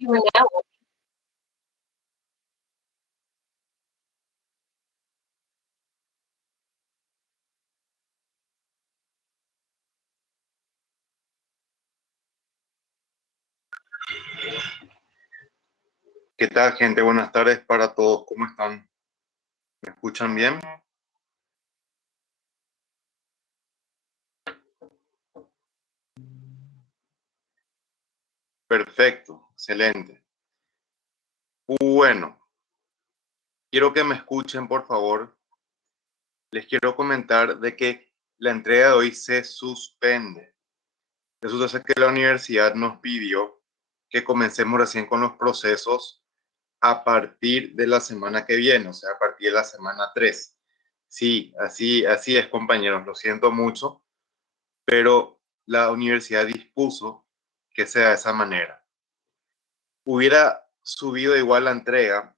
¿Qué tal, gente? Buenas tardes para todos. ¿Cómo están? ¿Me escuchan bien? Perfecto, excelente. Bueno, quiero que me escuchen, por favor. Les quiero comentar de que la entrega de hoy se suspende. Resulta ser que la universidad nos pidió que comencemos recién con los procesos a partir de la semana que viene, o sea, a partir de la semana 3. Sí, así es, compañeros. Lo siento mucho, pero la universidad dispuso que sea de esa manera. Hubiera subido igual la entrega,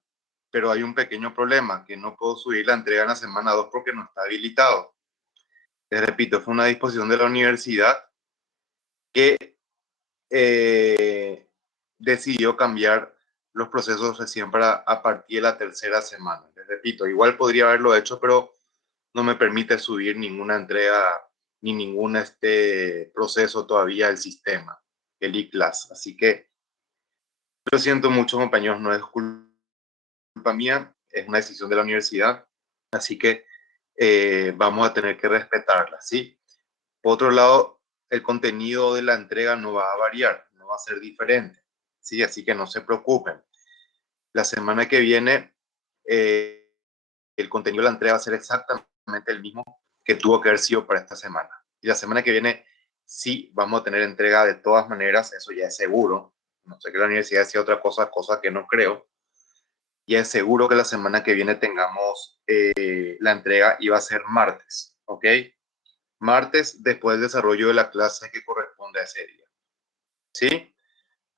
pero hay un pequeño problema, que no puedo subir la entrega en la semana 2 porque no está habilitado. Les repito, fue una disposición de la universidad que decidió cambiar los procesos recién para a partir de la tercera semana. Les repito, igual podría haberlo hecho, pero no me permite subir ninguna entrega ni ningún proceso todavía al sistema, el e-class. Así que lo siento mucho, compañeros, no es culpa mía, es una decisión de la universidad, así que vamos a tener que respetarla, ¿sí? Por otro lado, el contenido de la entrega no va a variar, no va a ser diferente, ¿sí? Así que no se preocupen. La semana que viene, el contenido de la entrega va a ser exactamente el mismo que tuvo que haber sido para esta semana. Y la semana que viene sí vamos a tener entrega de todas maneras, eso ya es seguro. No sé que la universidad decía otra cosa, cosa que no creo. Y es seguro que la semana que viene tengamos la entrega y va a ser martes, ¿ok? Martes después del desarrollo de la clase que corresponde a ese día, ¿sí?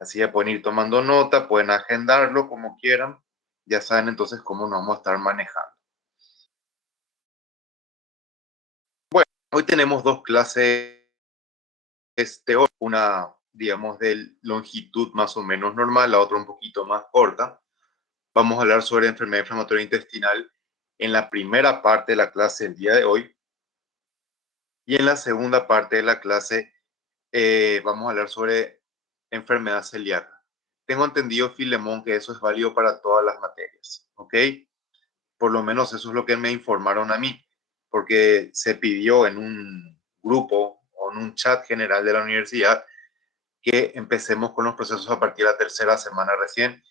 Así ya pueden ir tomando nota, pueden agendarlo como quieran, ya saben entonces cómo nos vamos a estar manejando. Bueno, hoy tenemos dos clases, una, digamos, de longitud más o menos normal, la otra un poquito más corta. Vamos a hablar sobre enfermedad inflamatoria intestinal en la primera parte de la clase el día de hoy. Y en la segunda parte de la clase vamos a hablar sobre enfermedad celíaca. Tengo entendido, Filemón, que eso es válido para todas las materias, ¿ok? Por lo menos eso es lo que me informaron a mí, porque se pidió en un grupo o en un chat general de la universidad que empecemos con los procesos a partir de la tercera semana recién,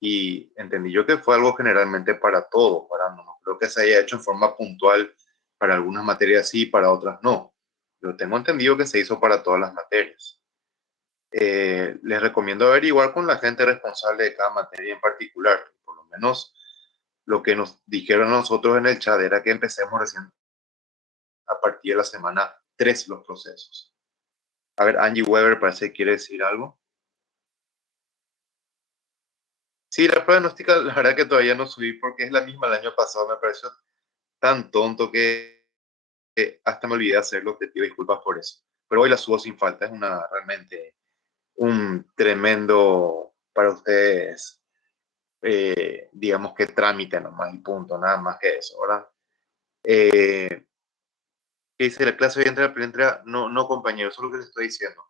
y entendí yo que fue algo generalmente para todo, no creo que se haya hecho en forma puntual para algunas materias sí, para otras no. Yo tengo entendido que se hizo para todas las materias. Les recomiendo averiguar con la gente responsable de cada materia en particular. Por lo menos lo que nos dijeron a nosotros en el chat era que empecemos recién a partir de la semana 3 los procesos. A ver, Angie Weber parece que quiere decir algo. Sí, la prueba diagnóstica, la verdad que todavía no subí porque es la misma del año pasado. Me pareció tan tonto que hasta me olvidé hacerlo. Te pido disculpas por eso. Pero hoy la subo sin falta. Es realmente un tremendo para ustedes, digamos que trámite nomás y punto, nada más que eso, ¿verdad? ¿Qué dice la clase hoy entra? No, no, compañero, eso es lo que les estoy diciendo.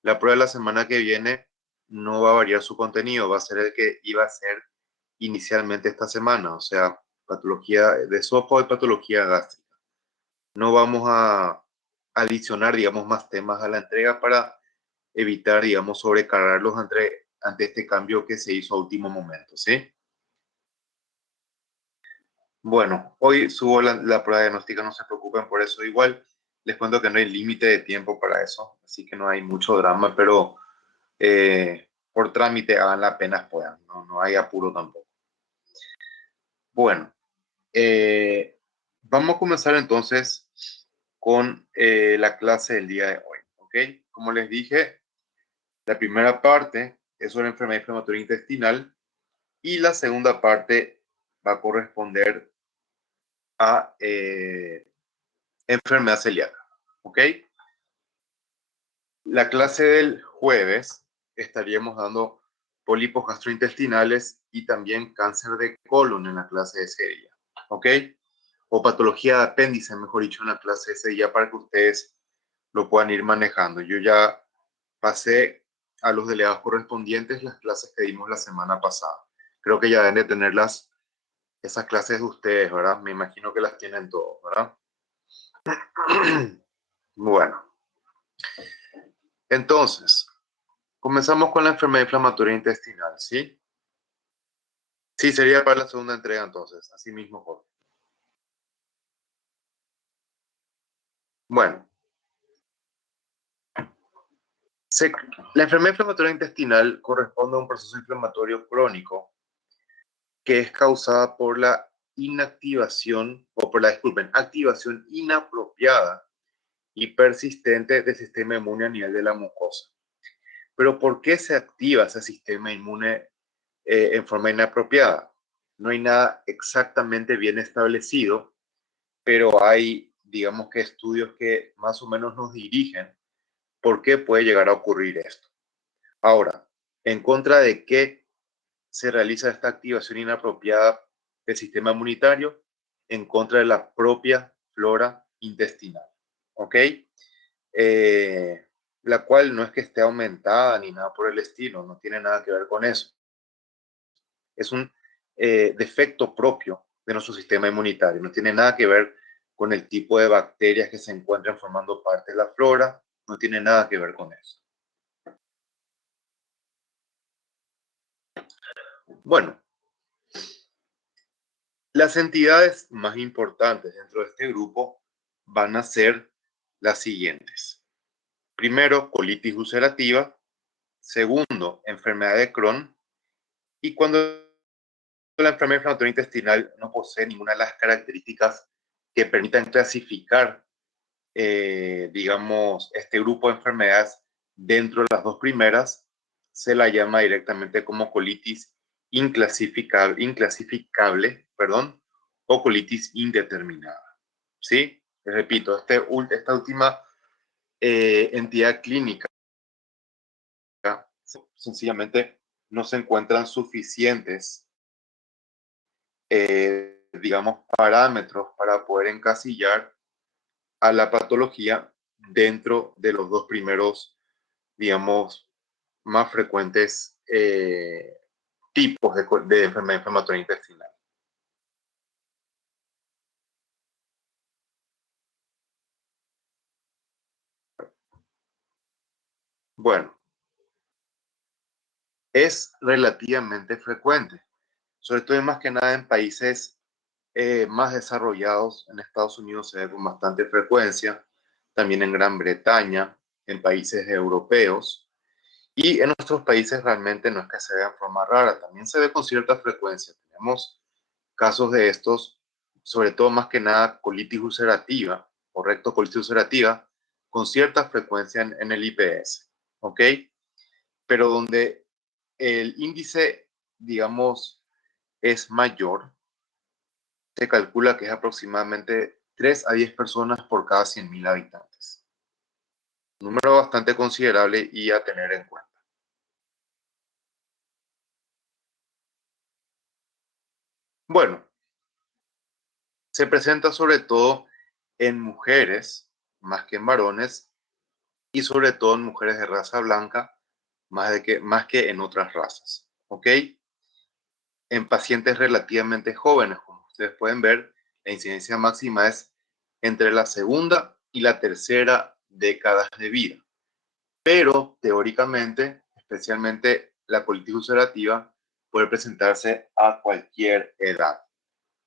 La prueba de la semana que viene no va a variar su contenido, va a ser el que iba a ser inicialmente esta semana, o sea, patología de esófago y patología gástrica. No vamos a adicionar, digamos, más temas a la entrega para evitar, digamos, sobrecargarlos ante este cambio que se hizo a último momento, ¿sí? Bueno, hoy subo la prueba diagnóstica, no se preocupen por eso. Igual les cuento que no hay límite de tiempo para eso, así que no hay mucho drama, pero por trámite hagan la apenas puedan, no hay apuro tampoco. Bueno, vamos a comenzar entonces con la clase del día de hoy, ¿ok? Como les dije, la primera parte es sobre enfermedad inflamatoria intestinal y la segunda parte va a corresponder a enfermedad celíaca, ¿ok? La clase del jueves estaríamos dando pólipos gastrointestinales y también cáncer de colon en la clase de ese día, ¿ok? O patología de apéndice, mejor dicho, en la clase de ese día para que ustedes lo puedan ir manejando. Yo ya pasé a los delegados correspondientes las clases que dimos la semana pasada. Creo que ya deben de tenerlas, esas clases de ustedes, ¿verdad? Me imagino que las tienen todos, ¿verdad? Bueno, entonces, comenzamos con la enfermedad inflamatoria intestinal, ¿sí? Sí, sería para la segunda entrega entonces, así mismo, Jorge. Bueno, se, la enfermedad inflamatoria intestinal corresponde a un proceso inflamatorio crónico que es causada por la inactivación, o por la, disculpen, activación inapropiada y persistente del sistema inmune a nivel de la mucosa. Pero ¿por qué se activa ese sistema inmune en forma inapropiada? No hay nada exactamente bien establecido, pero hay, digamos que estudios que más o menos nos dirigen por qué puede llegar a ocurrir esto. Ahora, ¿en contra de qué se realiza esta activación inapropiada del sistema inmunitario? En contra de la propia flora intestinal, ¿ok? La cual no es que esté aumentada ni nada por el estilo, no tiene nada que ver con eso. Es un defecto propio de nuestro sistema inmunitario, no tiene nada que ver con el tipo de bacterias que se encuentran formando parte de la flora, no tiene nada que ver con eso. Bueno, las entidades más importantes dentro de este grupo van a ser las siguientes. Primero, colitis ulcerativa. Segundo, enfermedad de Crohn. Y cuando la enfermedad inflamatoria intestinal no posee ninguna de las características que permitan clasificar, digamos, este grupo de enfermedades dentro de las dos primeras, se la llama directamente como colitis inclasificable, perdón, o colitis indeterminada. ¿Sí? Les repito, esta última entidad clínica sencillamente no se encuentran suficientes, digamos, parámetros para poder encasillar a la patología dentro de los dos primeros, digamos, más frecuentes tipos de enfermedad inflamatoria intestinal. Bueno, es relativamente frecuente, sobre todo y más que nada en países más desarrollados. En Estados Unidos se ve con bastante frecuencia, también en Gran Bretaña, en países europeos, y en nuestros países realmente no es que se vea en forma rara, también se ve con cierta frecuencia. Tenemos casos de estos, sobre todo más que nada colitis ulcerativa, correcto, colitis ulcerativa, con cierta frecuencia en el IPS, ¿ok? Pero donde el índice, digamos, es mayor, se calcula que es aproximadamente 3 a 10 personas por cada 100.000 habitantes. Un número bastante considerable y a tener en cuenta. Bueno, se presenta sobre todo en mujeres más que en varones y sobre todo en mujeres de raza blanca más que en otras razas. ¿Ok? En pacientes relativamente jóvenes, como ustedes pueden ver, la incidencia máxima es entre la segunda y la tercera década de vida. Pero teóricamente, especialmente la colitis ulcerativa, puede presentarse a cualquier edad.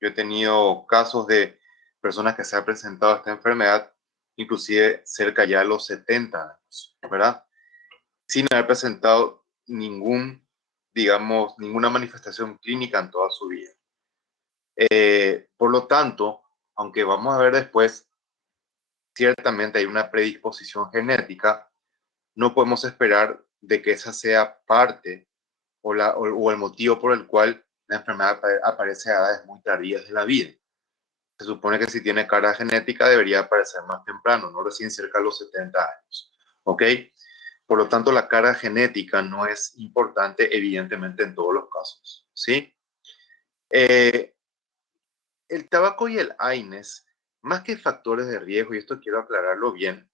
Yo he tenido casos de personas que se ha presentado esta enfermedad, inclusive cerca ya de los 70 años, ¿verdad? Sin haber presentado digamos, ninguna manifestación clínica en toda su vida. Por lo tanto, aunque vamos a ver después, ciertamente hay una predisposición genética, no podemos esperar de que esa sea parte o el motivo por el cual la enfermedad aparece a edades muy tardías de la vida. Se supone que si tiene carga genética debería aparecer más temprano, no recién cerca de los 70 años. ¿Ok? Por lo tanto, la carga genética no es importante, evidentemente, en todos los casos, ¿sí? El tabaco y el AINES, más que factores de riesgo, y esto quiero aclararlo bien,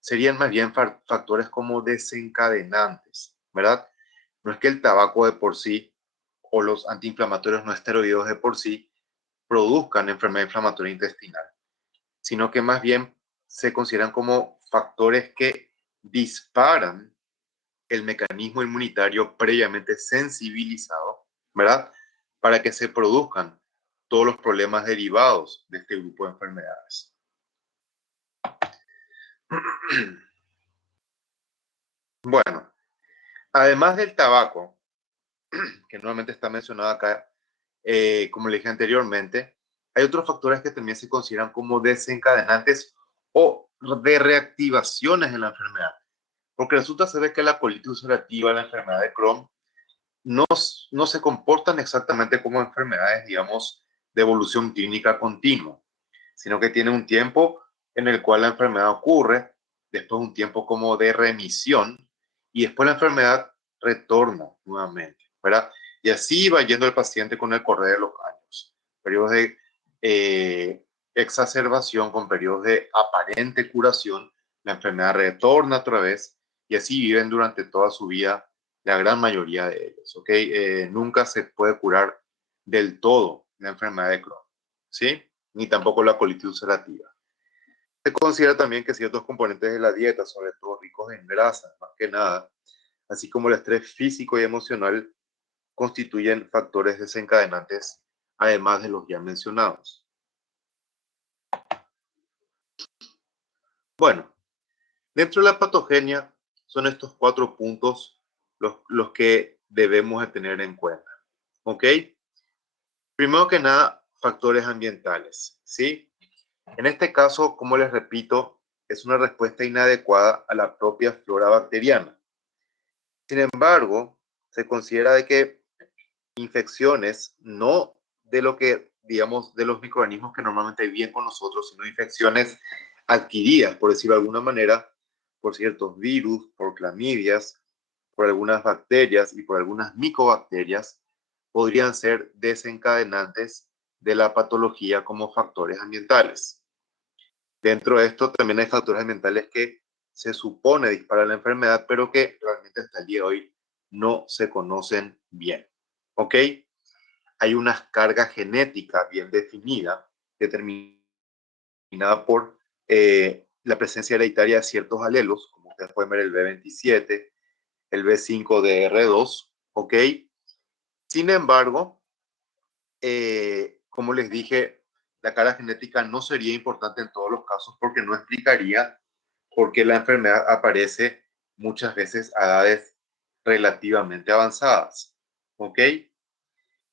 serían más bien factores como desencadenantes, ¿verdad? No es que el tabaco de por sí o los antiinflamatorios no esteroideos de por sí produzcan enfermedad inflamatoria intestinal, sino que más bien se consideran como factores que disparan el mecanismo inmunitario previamente sensibilizado, ¿verdad? Para que se produzcan todos los problemas derivados de este grupo de enfermedades. Bueno, además del tabaco, que nuevamente está mencionado acá, como le dije anteriormente, hay otros factores que también se consideran como desencadenantes o de reactivaciones en la enfermedad. Porque resulta ser que la colitis ulcerativa, la enfermedad de Crohn, no se comportan exactamente como enfermedades, digamos, de evolución clínica continua, sino que tiene un tiempo en el cual la enfermedad ocurre, después un tiempo como de remisión, y después la enfermedad retorna nuevamente, ¿verdad? Y así va yendo el paciente con el correr de los años. Periodos de exacerbación con periodos de aparente curación, la enfermedad retorna otra vez, y así viven durante toda su vida la gran mayoría de ellos, ¿ok? Nunca se puede curar del todo la enfermedad de Crohn, ¿sí? Ni tampoco la colitis ulcerativa. Se considera también que ciertos componentes de la dieta, sobre todo ricos en grasa, más que nada, así como el estrés físico y emocional, constituyen factores desencadenantes, además de los ya mencionados. Bueno, dentro de la patogenia son estos 4 puntos los que debemos de tener en cuenta, ¿ok? Primero que nada, factores ambientales, ¿sí? En este caso, como les repito, es una respuesta inadecuada a la propia flora bacteriana. Sin embargo, se considera de que infecciones, no de lo que, digamos, de los microorganismos que normalmente viven con nosotros, sino infecciones adquiridas, por decirlo de alguna manera, por ciertos virus, por clamidias, por algunas bacterias y por algunas micobacterias, podrían ser desencadenantes de la patología como factores ambientales. Dentro de esto también hay factores ambientales que se supone disparan la enfermedad, pero que realmente hasta el día de hoy no se conocen bien. ¿Ok? Hay una carga genética bien definida, determinada por la presencia hereditaria de ciertos alelos, como ustedes pueden ver el B27, el B5DR2, ¿ok? Sin embargo, como les dije, la carga genética no sería importante en todos los casos porque no explicaría por qué la enfermedad aparece muchas veces a edades relativamente avanzadas. ¿Ok?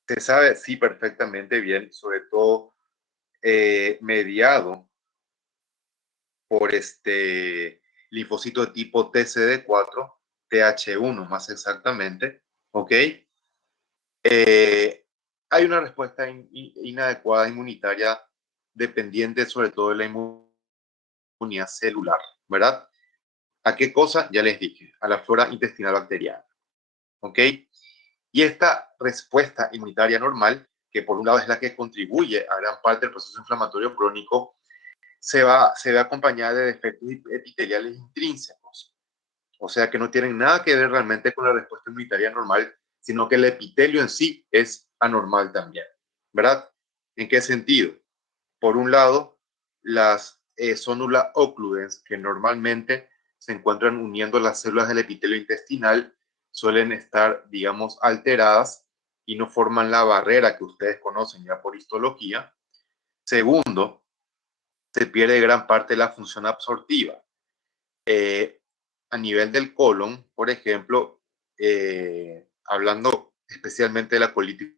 Se sabe, sí, perfectamente bien, sobre todo mediado por este linfocito de tipo TCD4, TH1 más exactamente, ¿ok? Hay una respuesta inadecuada inmunitaria dependiente sobre todo de la inmunidad celular, ¿verdad? ¿A qué cosa? Ya les dije, a la flora intestinal bacteriana, ¿ok? Y esta respuesta inmunitaria normal, que por un lado es la que contribuye a gran parte del proceso inflamatorio crónico, se ve acompañada de defectos epiteliales intrínsecos, o sea que no tienen nada que ver realmente con la respuesta inmunitaria normal, sino que el epitelio en sí es anormal también, ¿verdad? ¿En qué sentido? Por un lado, las sonula occludens, que normalmente se encuentran uniendo las células del epitelio intestinal, suelen estar, digamos, alteradas y no forman la barrera que ustedes conocen ya por histología. Segundo, se pierde gran parte de la función absortiva. A nivel del colon, por ejemplo, hablando especialmente de la colitis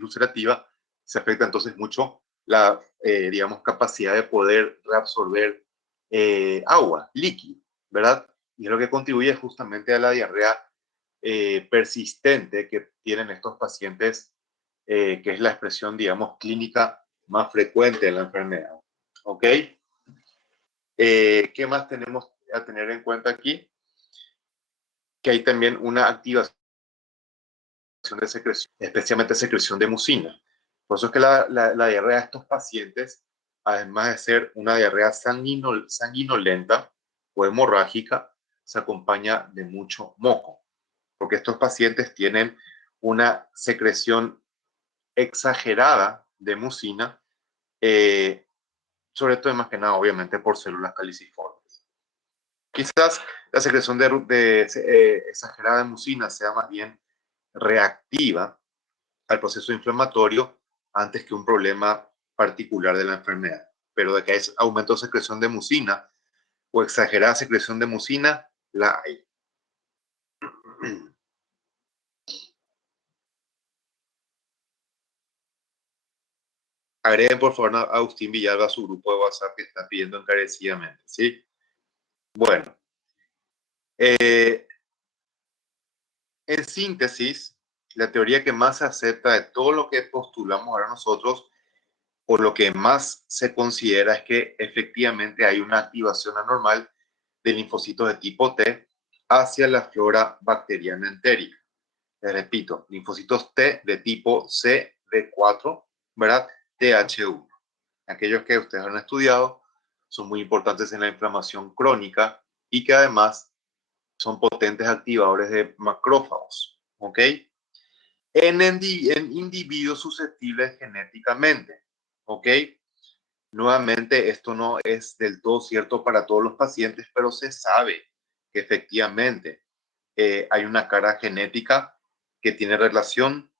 ulcerativa, se afecta entonces mucho la, digamos, capacidad de poder reabsorber agua, líquido, ¿verdad? Y es lo que contribuye justamente a la diarrea persistente que tienen estos pacientes, que es la expresión, digamos, clínica más frecuente de la enfermedad. ¿Ok? ¿Qué más tenemos a tener en cuenta aquí? que hay también una activación de secreción, especialmente secreción de mucina. Por eso es que la diarrea de estos pacientes, además de ser una diarrea sanguinolenta o hemorrágica, se acompaña de mucho moco, porque estos pacientes tienen una secreción exagerada de mucina, sobre todo más que nada, obviamente, por células caliciformes. Quizás la secreción exagerada de mucina sea más bien reactiva al proceso inflamatorio antes que un problema particular de la enfermedad. Pero de que hay aumento de secreción de mucina o exagerada secreción de mucina, la hay. Agreguen por favor a Agustín Villalba a su grupo de WhatsApp que está pidiendo encarecidamente, ¿sí? Bueno, en síntesis, la teoría que más se acepta de todo lo que postulamos ahora nosotros, o lo que más se considera, es que efectivamente hay una activación anormal de linfocitos de tipo T hacia la flora bacteriana entérica. Les repito, linfocitos T de tipo CD4, ¿verdad? TH1. Aquellos que ustedes han estudiado son muy importantes en la inflamación crónica y que además son potentes activadores de macrófagos, ¿ok? En individuos susceptibles genéticamente, ¿ok? Nuevamente, esto no es del todo cierto para todos los pacientes, pero se sabe que efectivamente hay una carga genética que tiene relación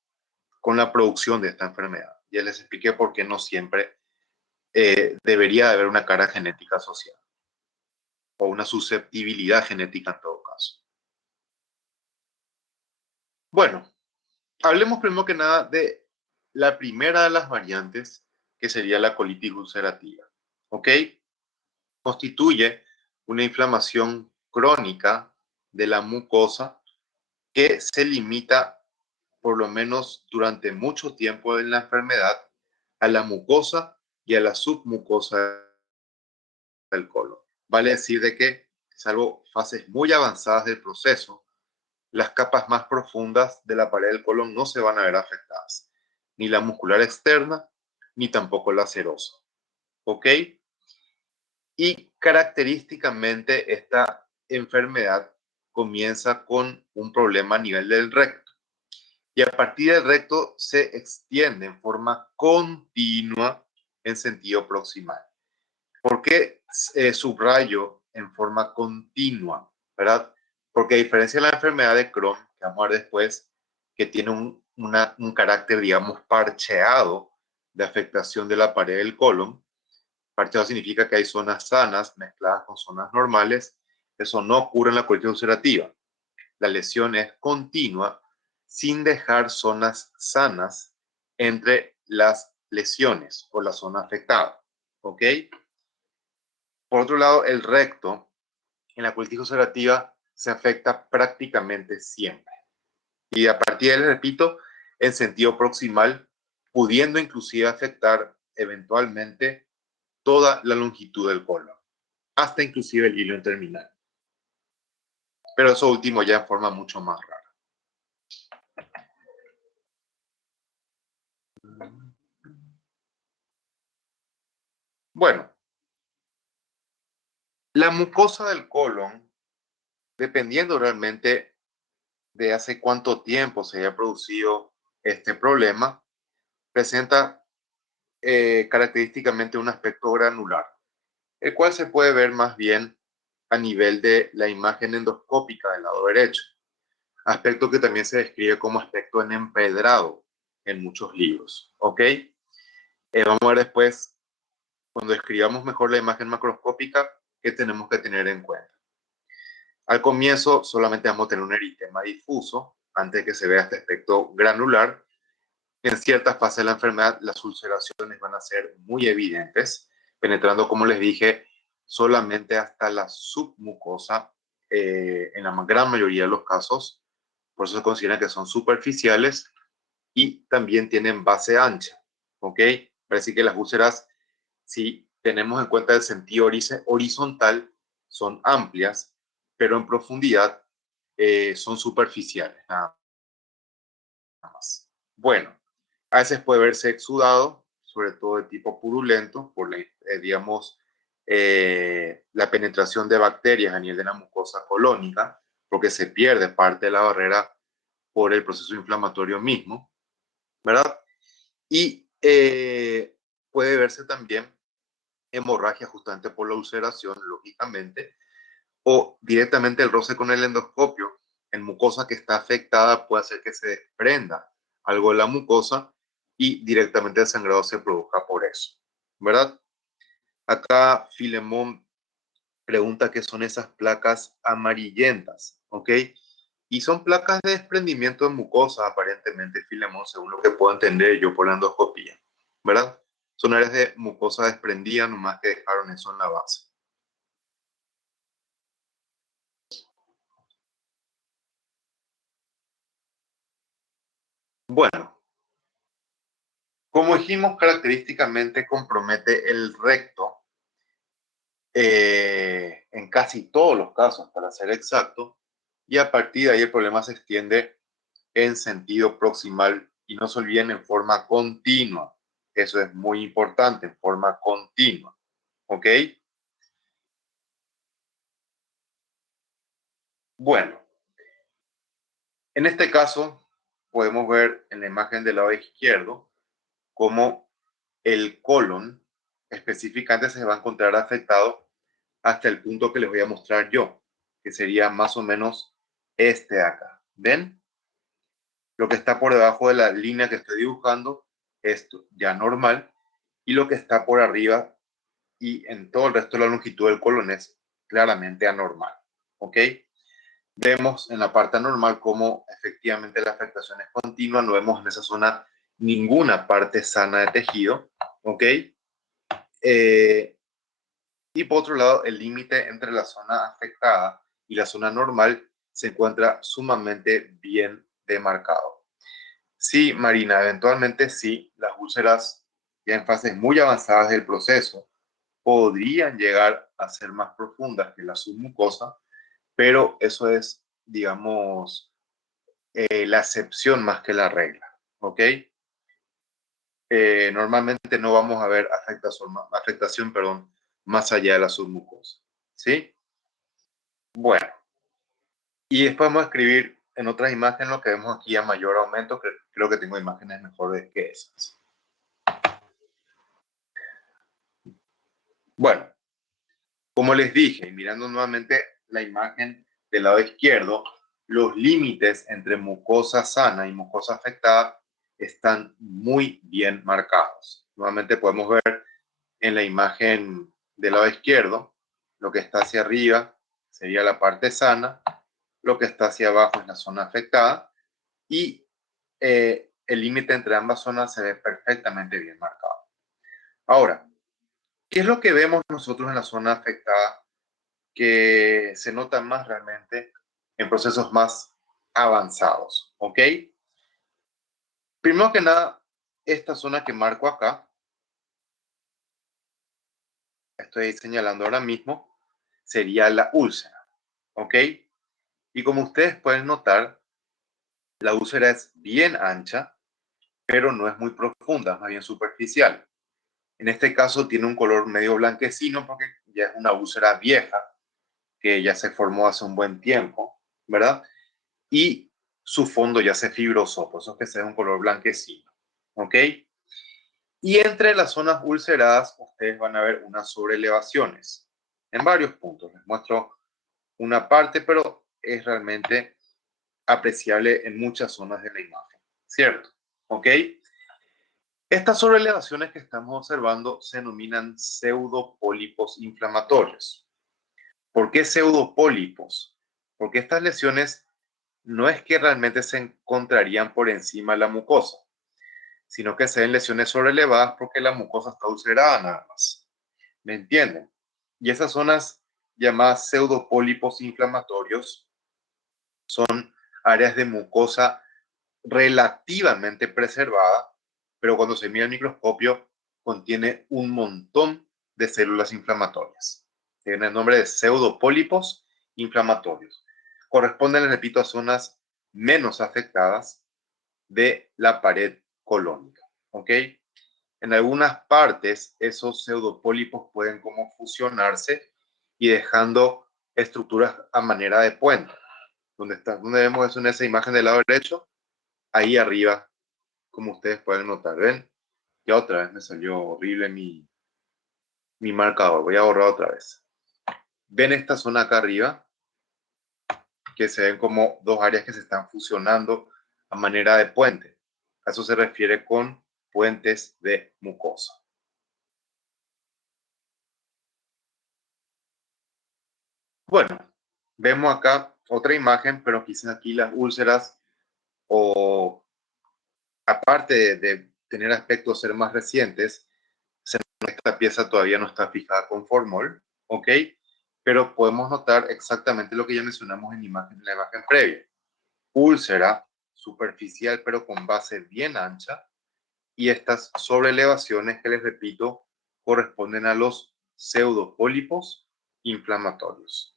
con la producción de esta enfermedad. Ya les expliqué por qué no siempre debería de haber una carga genética asociada o una susceptibilidad genética en todo caso. Bueno, hablemos primero que nada de la primera de las variantes, que sería la colitis ulcerativa. ¿Ok? Constituye una inflamación crónica de la mucosa que se limita, por lo menos durante mucho tiempo en la enfermedad, a la mucosa y a la submucosa del colon. Vale decir de que, salvo fases muy avanzadas del proceso, las capas más profundas de la pared del colon no se van a ver afectadas, ni la muscular externa, ni tampoco la serosa. ¿Ok? Y característicamente esta enfermedad comienza con un problema a nivel del recto. Y a partir del recto se extiende en forma continua en sentido proximal. ¿Por qué subrayo en forma continua? ¿Verdad? Porque a diferencia de la enfermedad de Crohn, que vamos a ver después, que tiene un carácter, digamos, parcheado de afectación de la pared del colon. Parcheado significa que hay zonas sanas mezcladas con zonas normales. Eso no ocurre en la colitis ulcerativa. La lesión es continua sin dejar zonas sanas entre las lesiones o la zona afectada. ¿Ok? Por otro lado, el recto en la colitis ulcerativa se afecta prácticamente siempre. Y a partir de ahí, repito, en sentido proximal, pudiendo inclusive afectar eventualmente toda la longitud del colon, hasta inclusive el hilo terminal. Pero eso último ya en forma mucho más rara. Bueno, la mucosa del colon, dependiendo realmente de hace cuánto tiempo se haya producido este problema, presenta característicamente un aspecto granular, el cual se puede ver más bien a nivel de la imagen endoscópica del lado derecho, aspecto que también se describe como aspecto en empedrado en muchos libros. ¿Ok? Vamos a ver después, cuando describamos mejor la imagen macroscópica, qué tenemos que tener en cuenta. Al comienzo solamente vamos a tener un eritema difuso antes de que se vea este aspecto granular. En ciertas fases de la enfermedad, las ulceraciones van a ser muy evidentes, penetrando, como les dije, solamente hasta la submucosa en la gran mayoría de los casos. Por eso se considera que son superficiales y también tienen base ancha. ¿Ok? Parece que las úlceras, si tenemos en cuenta el sentido horizontal, son amplias, pero en profundidad son superficiales, nada más. Bueno, a veces puede verse exudado, sobre todo de tipo purulento, por la, digamos, la penetración de bacterias a nivel de la mucosa colónica, porque se pierde parte de la barrera por el proceso inflamatorio mismo, ¿verdad? Y puede verse también hemorragia justamente por la ulceración, lógicamente, o directamente el roce con el endoscopio en mucosa que está afectada puede hacer que se desprenda algo de la mucosa y directamente el sangrado se produzca por eso, ¿verdad? Acá Filemón pregunta qué son esas placas amarillentas, ¿ok? Y son placas de desprendimiento de mucosa, aparentemente, Filemón, según lo que puedo entender yo por la endoscopía, ¿verdad? Son áreas de mucosa desprendida, nomás que dejaron eso en la base. Bueno, como dijimos, característicamente compromete el recto en casi todos los casos, para ser exacto, y a partir de ahí el problema se extiende en sentido proximal y no se olviden en forma continua. Eso es muy importante, en forma continua. ¿Ok? Bueno, en este caso podemos ver en la imagen del lado izquierdo cómo el colon específicamente se va a encontrar afectado hasta el punto que les voy a mostrar yo, que sería más o menos este de acá. ¿Ven? Lo que está por debajo de la línea que estoy dibujando es ya normal y lo que está por arriba y en todo el resto de la longitud del colon es claramente anormal. ¿Ok? Vemos en la parte anormal cómo efectivamente la afectación es continua, no vemos en esa zona ninguna parte sana de tejido. ¿Ok? Y por otro lado, el límite entre la zona afectada y la zona normal se encuentra sumamente bien demarcado. Sí, Marina, eventualmente sí, las úlceras ya en fases muy avanzadas del proceso podrían llegar a ser más profundas que la submucosa, pero eso es, digamos, la excepción más que la regla, ¿ok? Normalmente no vamos a ver afectación, perdón, más allá de la submucosa, ¿sí? Bueno, y después vamos a escribir en otras imágenes lo que vemos aquí a mayor aumento, que creo que tengo imágenes mejores que esas. Bueno, como les dije, mirando nuevamente la imagen del lado izquierdo, los límites entre mucosa sana y mucosa afectada están muy bien marcados. Nuevamente podemos ver en la imagen del lado izquierdo, lo que está hacia arriba sería la parte sana, lo que está hacia abajo es la zona afectada y el límite entre ambas zonas se ve perfectamente bien marcado. Ahora, ¿qué es lo que vemos nosotros en la zona afectada que se nota más realmente en procesos más avanzados? ¿Ok? Primero que nada, esta zona que marco acá, estoy señalando ahora mismo, sería la úlcera. ¿Ok? Y como ustedes pueden notar, la úlcera es bien ancha, pero no es muy profunda, es más bien superficial. En este caso tiene un color medio blanquecino porque ya es una úlcera vieja que ya se formó hace un buen tiempo, ¿verdad? Y su fondo ya se fibrosó, por eso es que se ve un color blanquecino, ¿ok? Y entre las zonas ulceradas ustedes van a ver unas sobrelevaciones en varios puntos. Les muestro una parte, pero es realmente apreciable en muchas zonas de la imagen, ¿cierto? ¿Ok? Estas sobrelevaciones que estamos observando se denominan pseudopólipos inflamatorios. ¿Por qué pseudopólipos? Porque estas lesiones no es que realmente se encontrarían por encima de la mucosa, sino que se ven lesiones sobrelevadas porque la mucosa está ulcerada nada más. ¿Me entienden? Y esas zonas llamadas pseudopólipos inflamatorios son áreas de mucosa relativamente preservada, pero cuando se mira el microscopio contiene un montón de células inflamatorias. Tiene el nombre de pseudopólipos inflamatorios. corresponden, les repito, a zonas menos afectadas de la pared colónica, ¿ok? En algunas partes, esos pseudopólipos pueden como fusionarse y dejando estructuras a manera de puente. Donde vemos eso en esa imagen del lado derecho, ahí arriba, como ustedes pueden notar, ¿ven? Ya otra vez me salió horrible mi marcador, voy a borrar otra vez. ¿Ven esta zona acá arriba? Que se ven como dos áreas que se están fusionando a manera de puente. A eso se refiere con puentes de mucosa. Bueno, vemos acá otra imagen, pero quizás aquí las úlceras, o aparte de tener aspectos ser más recientes, esta pieza todavía no está fijada con formol, ¿ok? Pero podemos notar exactamente lo que ya mencionamos en la imagen previa. Úlcera superficial, pero con base bien ancha, y estas sobreelevaciones que les repito corresponden a los pseudopólipos inflamatorios.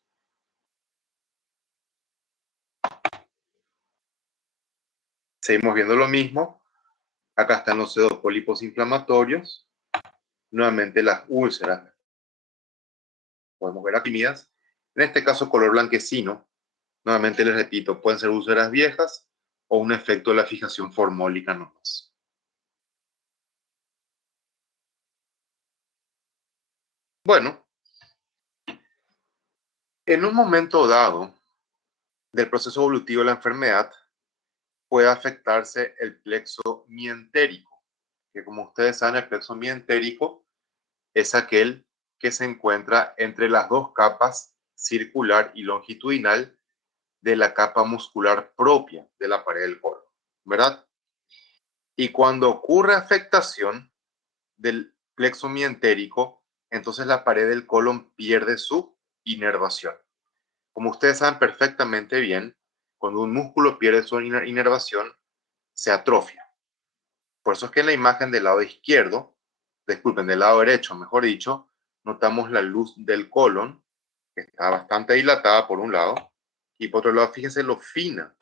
Seguimos viendo lo mismo. Acá están los pseudopólipos inflamatorios. Nuevamente las úlceras. Podemos ver aquí mías. En este caso color blanquecino. Nuevamente les repito, pueden ser úlceras viejas o un efecto de la fijación formólica nomás. Bueno, en un momento dado del proceso evolutivo de la enfermedad, puede afectarse el plexo mientérico, que como ustedes saben, el plexo mientérico es aquel que se encuentra entre las dos capas circular y longitudinal de la capa muscular propia de la pared del colon, ¿verdad? Y cuando ocurre afectación del plexo mientérico, entonces la pared del colon pierde su inervación. Como ustedes saben perfectamente bien, cuando un músculo pierde su inervación, se atrofia. Por eso es que en la imagen del lado izquierdo, disculpen, del lado derecho, mejor dicho, notamos la luz del colon, que está bastante dilatada por un lado, y por otro lado, fíjense lo fina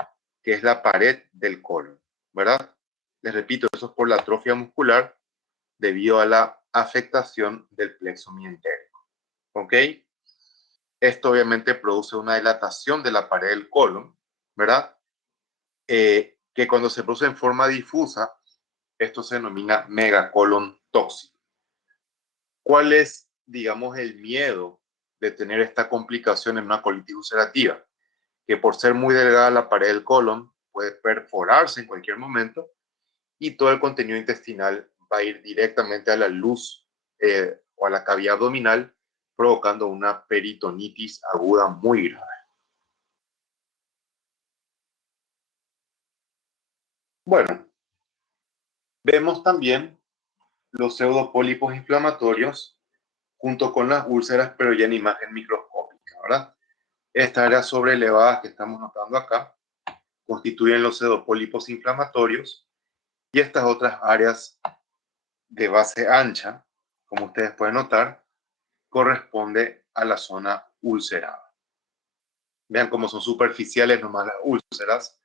que es la pared del colon, ¿verdad? Les repito, eso es por la atrofia muscular debido a la afectación del plexo mientérico, ¿ok? Esto obviamente produce una dilatación de la pared del colon, ¿verdad? Que cuando se produce en forma difusa, esto se denomina megacolon tóxico. ¿Cuál es, digamos, el miedo de tener esta complicación en una colitis ulcerativa? Que por ser muy delgada la pared del colon puede perforarse en cualquier momento y todo el contenido intestinal va a ir directamente a la luz o a la cavidad abdominal, provocando una peritonitis aguda muy grave. Bueno, vemos también los pseudopólipos inflamatorios junto con las úlceras, pero ya en imagen microscópica, ¿verdad? Estas áreas sobreelevadas que estamos notando acá constituyen los pseudopólipos inflamatorios y estas otras áreas de base ancha, como ustedes pueden notar, corresponde a la zona ulcerada. Vean cómo son superficiales nomás las úlceras.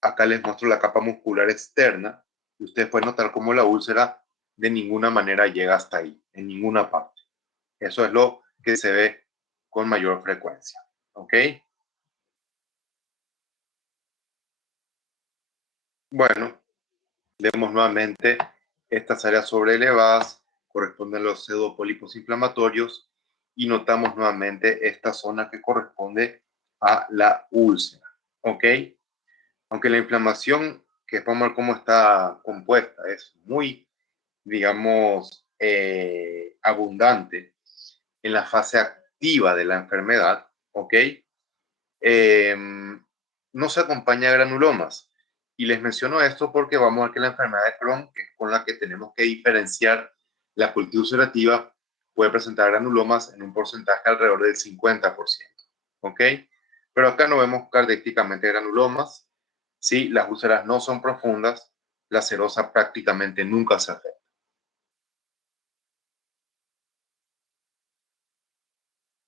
Acá les muestro la capa muscular externa y ustedes pueden notar cómo la úlcera de ninguna manera llega hasta ahí, en ninguna parte. Eso es lo que se ve con mayor frecuencia. ¿Ok? Bueno, vemos nuevamente estas áreas sobreelevadas corresponden a los pseudopólipos inflamatorios y notamos nuevamente esta zona que corresponde a la úlcera. ¿Ok? Aunque la inflamación, que podemos ver cómo está compuesta, es muy, digamos, abundante en la fase activa de la enfermedad, ¿ok? Eh, no se acompaña de granulomas. Y les menciono esto porque vamos a ver que la enfermedad de Crohn, que es con la que tenemos que diferenciar la colitis ulcerativa, puede presentar granulomas en un porcentaje alrededor del 50%. ¿Ok? Pero acá no vemos característicamente granulomas. Si las úlceras no son profundas, la serosa prácticamente nunca se afecta.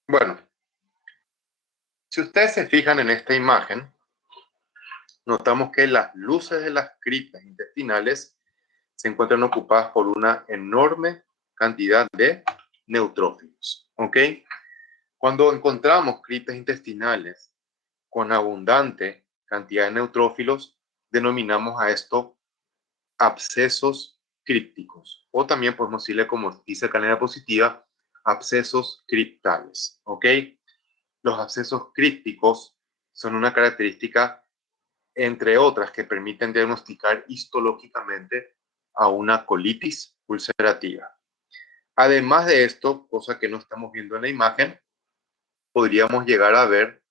Bueno, Si ustedes se fijan en esta imagen, notamos que las luces de las criptas intestinales se encuentran ocupadas por una enorme cantidad de neutrófilos. ¿Ok? Cuando encontramos criptas intestinales con abundante cantidad de neutrófilos, denominamos a esto abscesos crípticos, o también podemos decirle, como dice acá en la positiva, abscesos criptales. ¿Ok? Los abscesos crípticos son una característica, entre otras, que permiten diagnosticar histológicamente a una colitis ulcerativa. Además de esto, cosa que no estamos viendo en la imagen, podríamos llegar a ver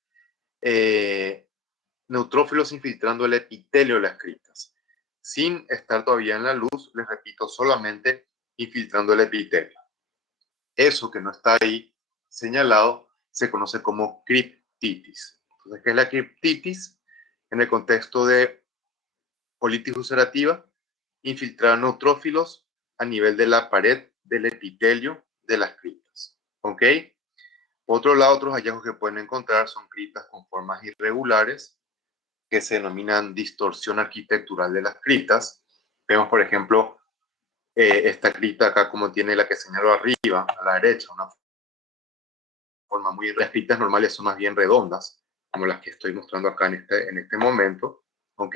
neutrófilos infiltrando el epitelio de las criptas, sin estar todavía en la luz, les repito, solamente infiltrando el epitelio. Eso que no está ahí señalado se conoce como criptitis. Entonces, ¿qué es la criptitis? En el contexto de colitis ulcerativa, infiltrar neutrófilos a nivel de la pared del epitelio de las criptas. ¿Ok? Por otro lado, otros hallazgos que pueden encontrar son criptas con formas irregulares, que se denominan distorsión arquitectural de las criptas. Vemos, por ejemplo, esta cripta acá, como tiene la que señalo arriba, a la derecha, una forma muy... Las criptas normales son más bien redondas, como las que estoy mostrando acá en este momento, ¿ok?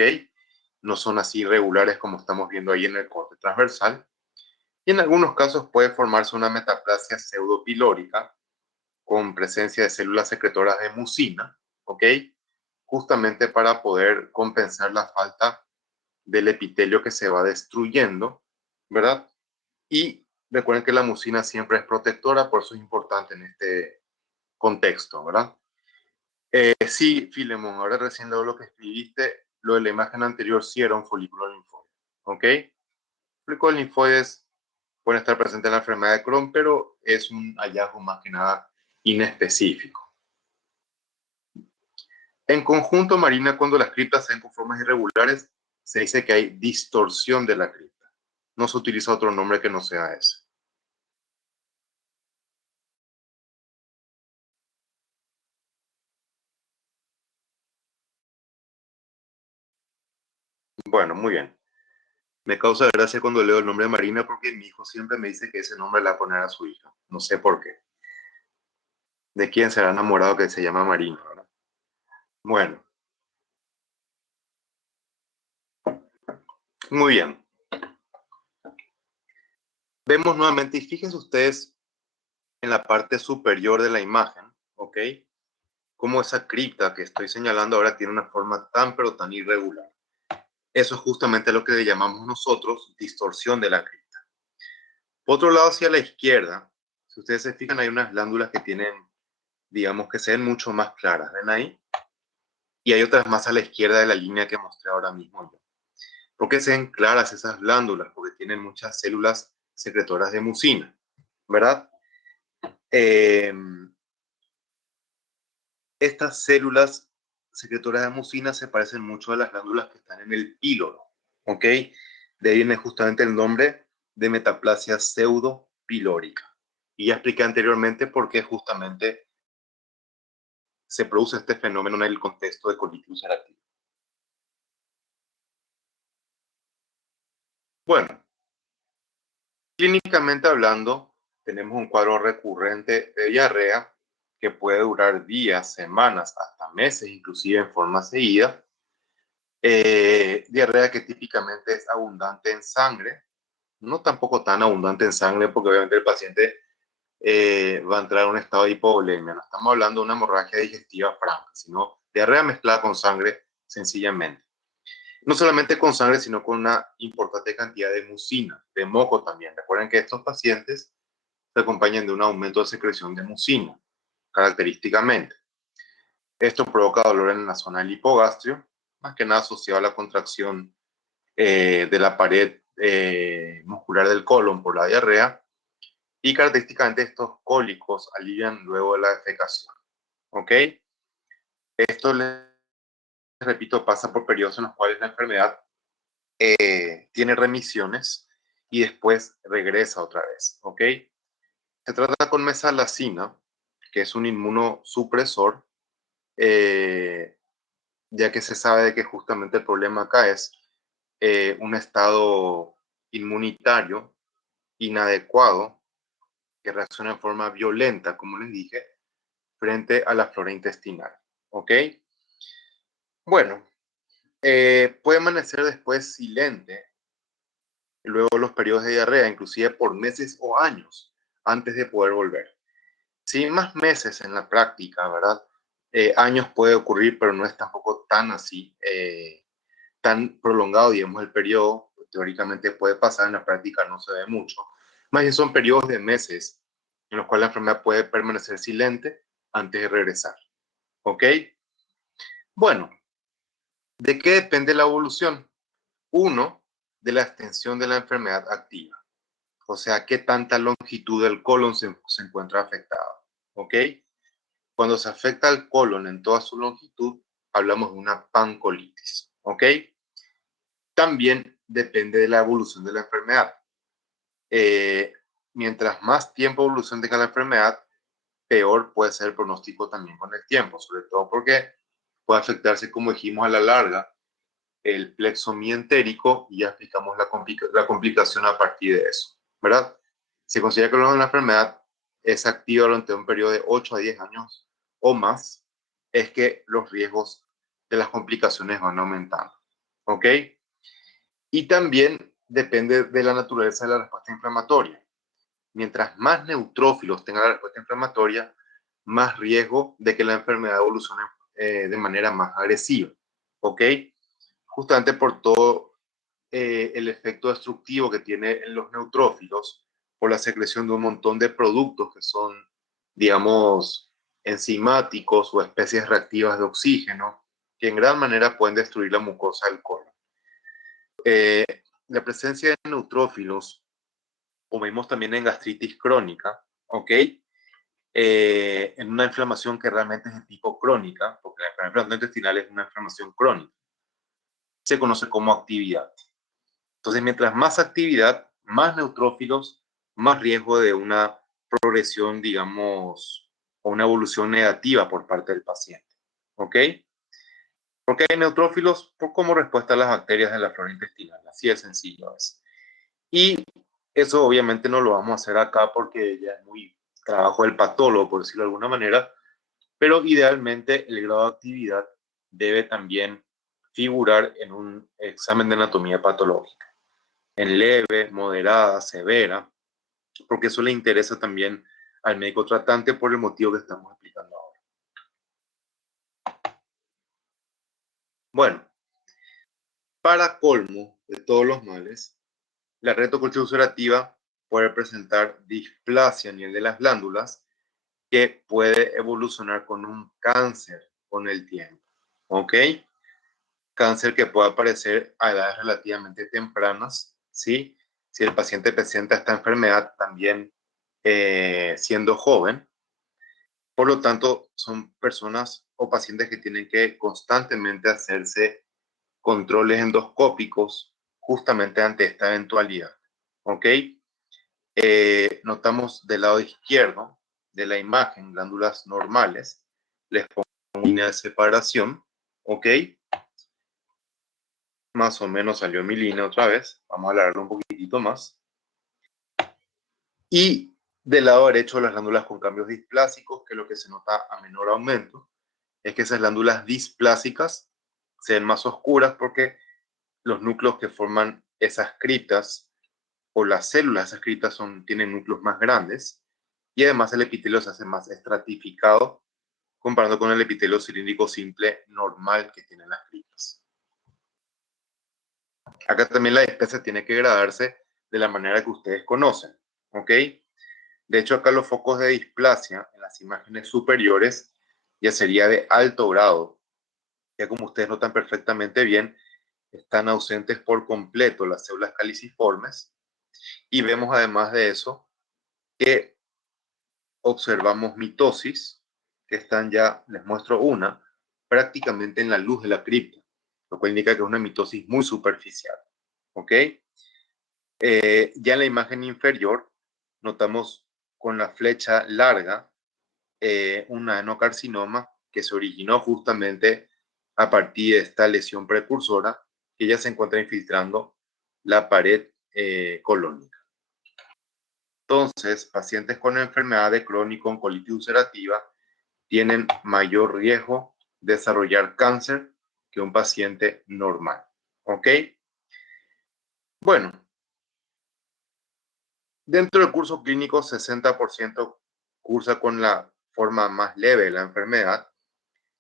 No son así irregulares como estamos viendo ahí en el corte transversal. Y en algunos casos puede formarse una metaplasia pseudopilórica con presencia de células secretoras de mucina, ¿ok? Justamente para poder compensar la falta del epitelio que se va destruyendo, ¿verdad? Y recuerden que la mucina siempre es protectora, por eso es importante en este contexto, ¿verdad? Sí, Filemón, ahora recién leo lo que escribiste, lo de la imagen anterior sí era un folículo linfoide, ¿ok? Folículos linfoides pueden estar presentes en la enfermedad de Crohn, pero es un hallazgo más que nada inespecífico. En conjunto, Marina, cuando las criptas sean con formas irregulares, se dice que hay distorsión de la cripta. No se utiliza otro nombre que no sea ese. Bueno, muy bien. Me causa gracia cuando leo el nombre de Marina porque mi hijo siempre me dice que ese nombre le va a poner a su hija. No sé por qué. ¿De quién será enamorado que se llama Marina, ¿verdad? Bueno, muy bien. Vemos nuevamente, y fíjense ustedes en la parte superior de la imagen, ¿ok? Cómo esa cripta que estoy señalando ahora tiene una forma tan pero tan irregular. Eso es justamente lo que le llamamos nosotros distorsión de la cripta. Por otro lado, hacia la izquierda, si ustedes se fijan, hay unas glándulas que tienen, digamos, que se ven mucho más claras. ¿Ven ahí? Y hay otras más a la izquierda de la línea que mostré ahora mismo yo. ¿Por qué se ven claras esas glándulas? Porque tienen muchas células secretoras de mucina, ¿verdad? Eh, Estas células secretoras de mucina se parecen mucho a las glándulas que están en el píloro, ¿ok? De ahí viene justamente el nombre de metaplasia pseudopilórica. Y ya expliqué anteriormente por qué justamente se produce este fenómeno en el contexto de colitis ulcerativa. Bueno, clínicamente hablando, tenemos un cuadro recurrente de diarrea que puede durar días, semanas, hasta meses, inclusive en forma seguida. Diarrea que típicamente es abundante en sangre, no tampoco tan abundante en sangre porque obviamente el paciente va a entrar en un estado de hipovolemia. No estamos hablando de una hemorragia digestiva franca, sino diarrea mezclada con sangre sencillamente. No solamente con sangre, sino con una importante cantidad de mucina, de moco también. Recuerden que estos pacientes se acompañan de un aumento de secreción de mucina, característicamente. Esto provoca dolor en la zona del hipogastrio, más que nada asociado a la contracción de la pared muscular del colon por la diarrea, y característicamente estos cólicos alivian luego de la defecación. ¿Ok? Esto, les repito, pasa por periodos en los cuales la enfermedad tiene remisiones y después regresa otra vez. ¿Ok? Se trata con mesalazina, que es un inmunosupresor ya que se sabe de que justamente el problema acá es un estado inmunitario inadecuado que reacciona en forma violenta, como les dije, frente a la flora intestinal. ¿Ok? Bueno, puede amanecer después silente, luego los periodos de diarrea, inclusive por meses o años, antes de poder volver. Sí, más meses en la práctica, ¿verdad? Años puede ocurrir, pero no es tampoco tan así, tan prolongado, digamos, el periodo. Teóricamente puede pasar, en la práctica no se ve mucho. Más bien son periodos de meses en los cuales la enfermedad puede permanecer silente antes de regresar. ¿Ok? Bueno, ¿de qué depende la evolución? Uno, de la extensión de la enfermedad activa. O sea, qué tanta longitud del colon se encuentra afectada. ¿Ok? Cuando se afecta el colon en toda su longitud, hablamos de una pancolitis. ¿Ok? También depende de la evolución de la enfermedad. Eh, Mientras más tiempo evolución tenga la enfermedad, peor puede ser el pronóstico también con el tiempo, sobre todo porque puede afectarse, como dijimos, a la larga, el plexo mientérico y ya explicamos la complicación a partir de eso, ¿verdad? Se considera que la enfermedad es activa durante un periodo de 8 a 10 años o más, es que los riesgos de las complicaciones van aumentando, ¿ok? Y también depende de la naturaleza de la respuesta inflamatoria. Mientras más neutrófilos tenga la respuesta inflamatoria, más riesgo de que la enfermedad evolucione de manera más agresiva, ¿ok? Justamente por todo el efecto destructivo que tiene en los neutrófilos, por la secreción de un montón de productos que son, digamos, enzimáticos o especies reactivas de oxígeno, que en gran manera pueden destruir la mucosa del colon. Eh, la presencia de neutrófilos, como vimos también en gastritis crónica, ¿ok? En una inflamación que realmente es de tipo crónica, porque la enfermedad intestinal es una inflamación crónica, se conoce como actividad. Entonces, mientras más actividad, más neutrófilos, más riesgo de una progresión, digamos, o una evolución negativa por parte del paciente. ¿Ok? Porque hay neutrófilos como respuesta a las bacterias de la flora intestinal. Así de sencillo es. Y eso obviamente no lo vamos a hacer acá porque ya es muy trabajo del patólogo, por decirlo de alguna manera, pero idealmente el grado de actividad debe también figurar en un examen de anatomía patológica, en leve, moderada, severa, porque eso le interesa también al médico tratante por el motivo que estamos explicando ahora. Bueno, para colmo de todos los males, la retocolchia ulcerativa puede presentar displasia a nivel de las glándulas que puede evolucionar con un cáncer con el tiempo. ¿Ok? Cáncer que puede aparecer a edades relativamente tempranas, ¿sí? Si el paciente presenta esta enfermedad también siendo joven. Por lo tanto, son personas o pacientes que tienen que constantemente hacerse controles endoscópicos justamente ante esta eventualidad. ¿Ok? Notamos del lado izquierdo de la imagen glándulas normales. Les pongo una línea de separación. ¿Ok? Más o menos salió mi línea otra vez. Vamos a alargarlo un poquitito más. Y del lado derecho las glándulas con cambios displásicos, que es lo que se nota a menor aumento, es que esas glándulas displásicas se ven más oscuras porque los núcleos que forman esas criptas o las células de esas criptas tienen núcleos más grandes y además el epitelio se hace más estratificado comparando con el epitelio cilíndrico simple normal que tienen las criptas. Acá también la displasia tiene que gradarse de la manera que ustedes conocen, ¿ok? De hecho, acá los focos de displasia en las imágenes superiores ya sería de alto grado. Ya como ustedes notan perfectamente bien, están ausentes por completo las células caliciformes y vemos además de eso que observamos mitosis, que están ya, les muestro una, prácticamente en la luz de la cripta, lo cual indica que es una mitosis muy superficial. ¿Ok? Ya en la imagen inferior notamos con la flecha larga un adenocarcinoma que se originó justamente a partir de esta lesión precursora que ya se encuentra infiltrando la pared colónica. Entonces, pacientes con enfermedad de Crohn y con colitis ulcerativa tienen mayor riesgo de desarrollar cáncer que un paciente normal. ¿Ok? Bueno, dentro del curso clínico, 60% cursa con la forma más leve de la enfermedad,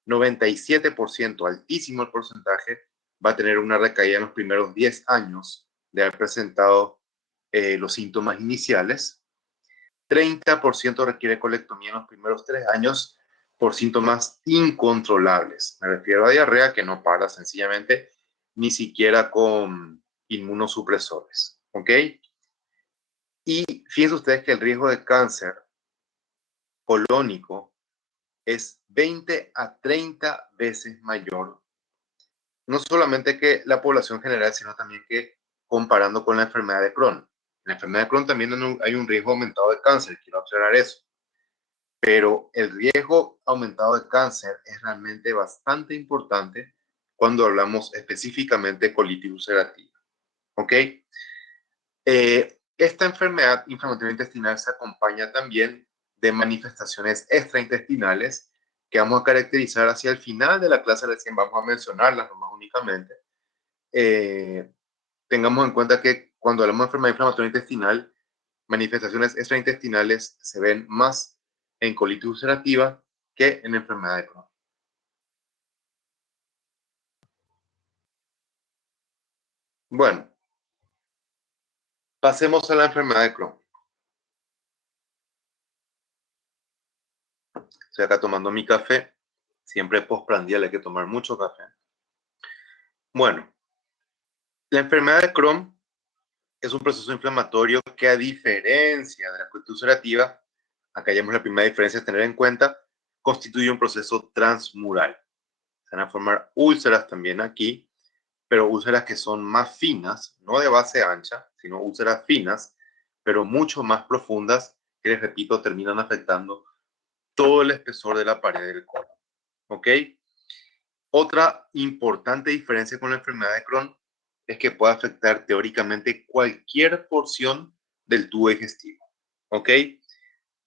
97%, altísimo el porcentaje, va a tener una recaída en los primeros 10 años de haber presentado los síntomas iniciales, 30% requiere colectomía en los primeros 3 años por síntomas incontrolables. Me refiero a diarrea que no para sencillamente ni siquiera con inmunosupresores. ¿Ok? Y fíjense ustedes que el riesgo de cáncer colónico es 20 a 30 veces mayor, no solamente que la población general, sino también que comparando con la enfermedad de Crohn. En la enfermedad de Crohn también hay un riesgo aumentado de cáncer, quiero aclarar eso. Pero el riesgo aumentado de cáncer es realmente bastante importante cuando hablamos específicamente de colitis ulcerativa. ¿Ok? Esta enfermedad inflamatoria intestinal se acompaña también de manifestaciones extraintestinales que vamos a caracterizar hacia el final de la clase, recién vamos a mencionarlas nomás únicamente. Tengamos en cuenta que cuando hablamos de enfermedad inflamatoria intestinal, manifestaciones extraintestinales se ven más en colitis ulcerativa que en enfermedad de Crohn. Bueno, pasemos a la enfermedad de Crohn. Estoy acá tomando mi café. Siempre postprandial hay que tomar mucho café. Bueno, la enfermedad de Crohn es un proceso inflamatorio que, a diferencia de la colitis ulcerativa, acá ya vemos la primera diferencia a tener en cuenta, constituye un proceso transmural. Se van a formar úlceras también aquí, pero úlceras que son más finas, no de base ancha, sino úlceras finas, pero mucho más profundas, que les repito, terminan afectando todo el espesor de la pared del colon. ¿Ok? Otra importante diferencia con la enfermedad de Crohn es que puede afectar teóricamente cualquier porción del tubo digestivo. ¿Ok?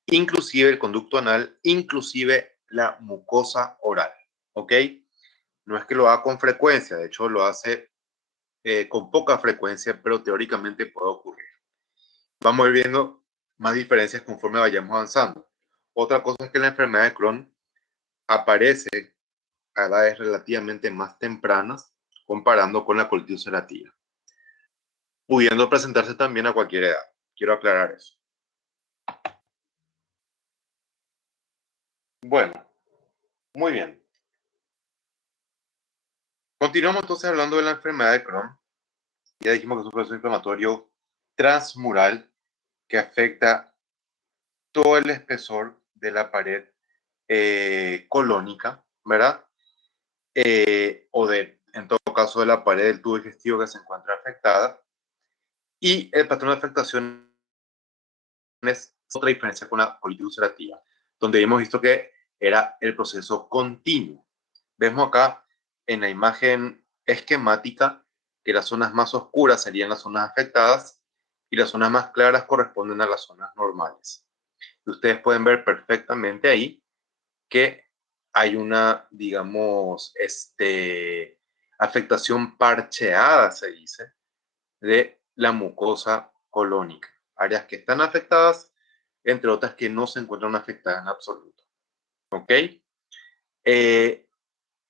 Inclusive el conducto anal, inclusive la mucosa oral. ¿Ok? No es que lo haga con frecuencia, de hecho lo hace con poca frecuencia, pero teóricamente puede ocurrir. Vamos a ir viendo más diferencias conforme vayamos avanzando. Otra cosa es que la enfermedad de Crohn aparece a edades relativamente más tempranas comparando con la colitis ulcerativa, pudiendo presentarse también a cualquier edad. Quiero aclarar eso. Bueno, muy bien. Continuamos entonces hablando de la enfermedad de Crohn. Ya dijimos que es un proceso inflamatorio transmural que afecta todo el espesor de la pared colónica, ¿verdad? O en todo caso, de la pared del tubo digestivo que se encuentra afectada. Y el patrón de afectación es otra diferencia con la colitis ulcerativa, donde hemos visto que era el proceso continuo. Vemos acá en la imagen esquemática que las zonas más oscuras serían las zonas afectadas y las zonas más claras corresponden a las zonas normales. Y ustedes pueden ver perfectamente ahí que hay una, digamos, afectación parcheada, se dice, de la mucosa colónica. Áreas que están afectadas, entre otras que no se encuentran afectadas en absoluto. ¿Ok?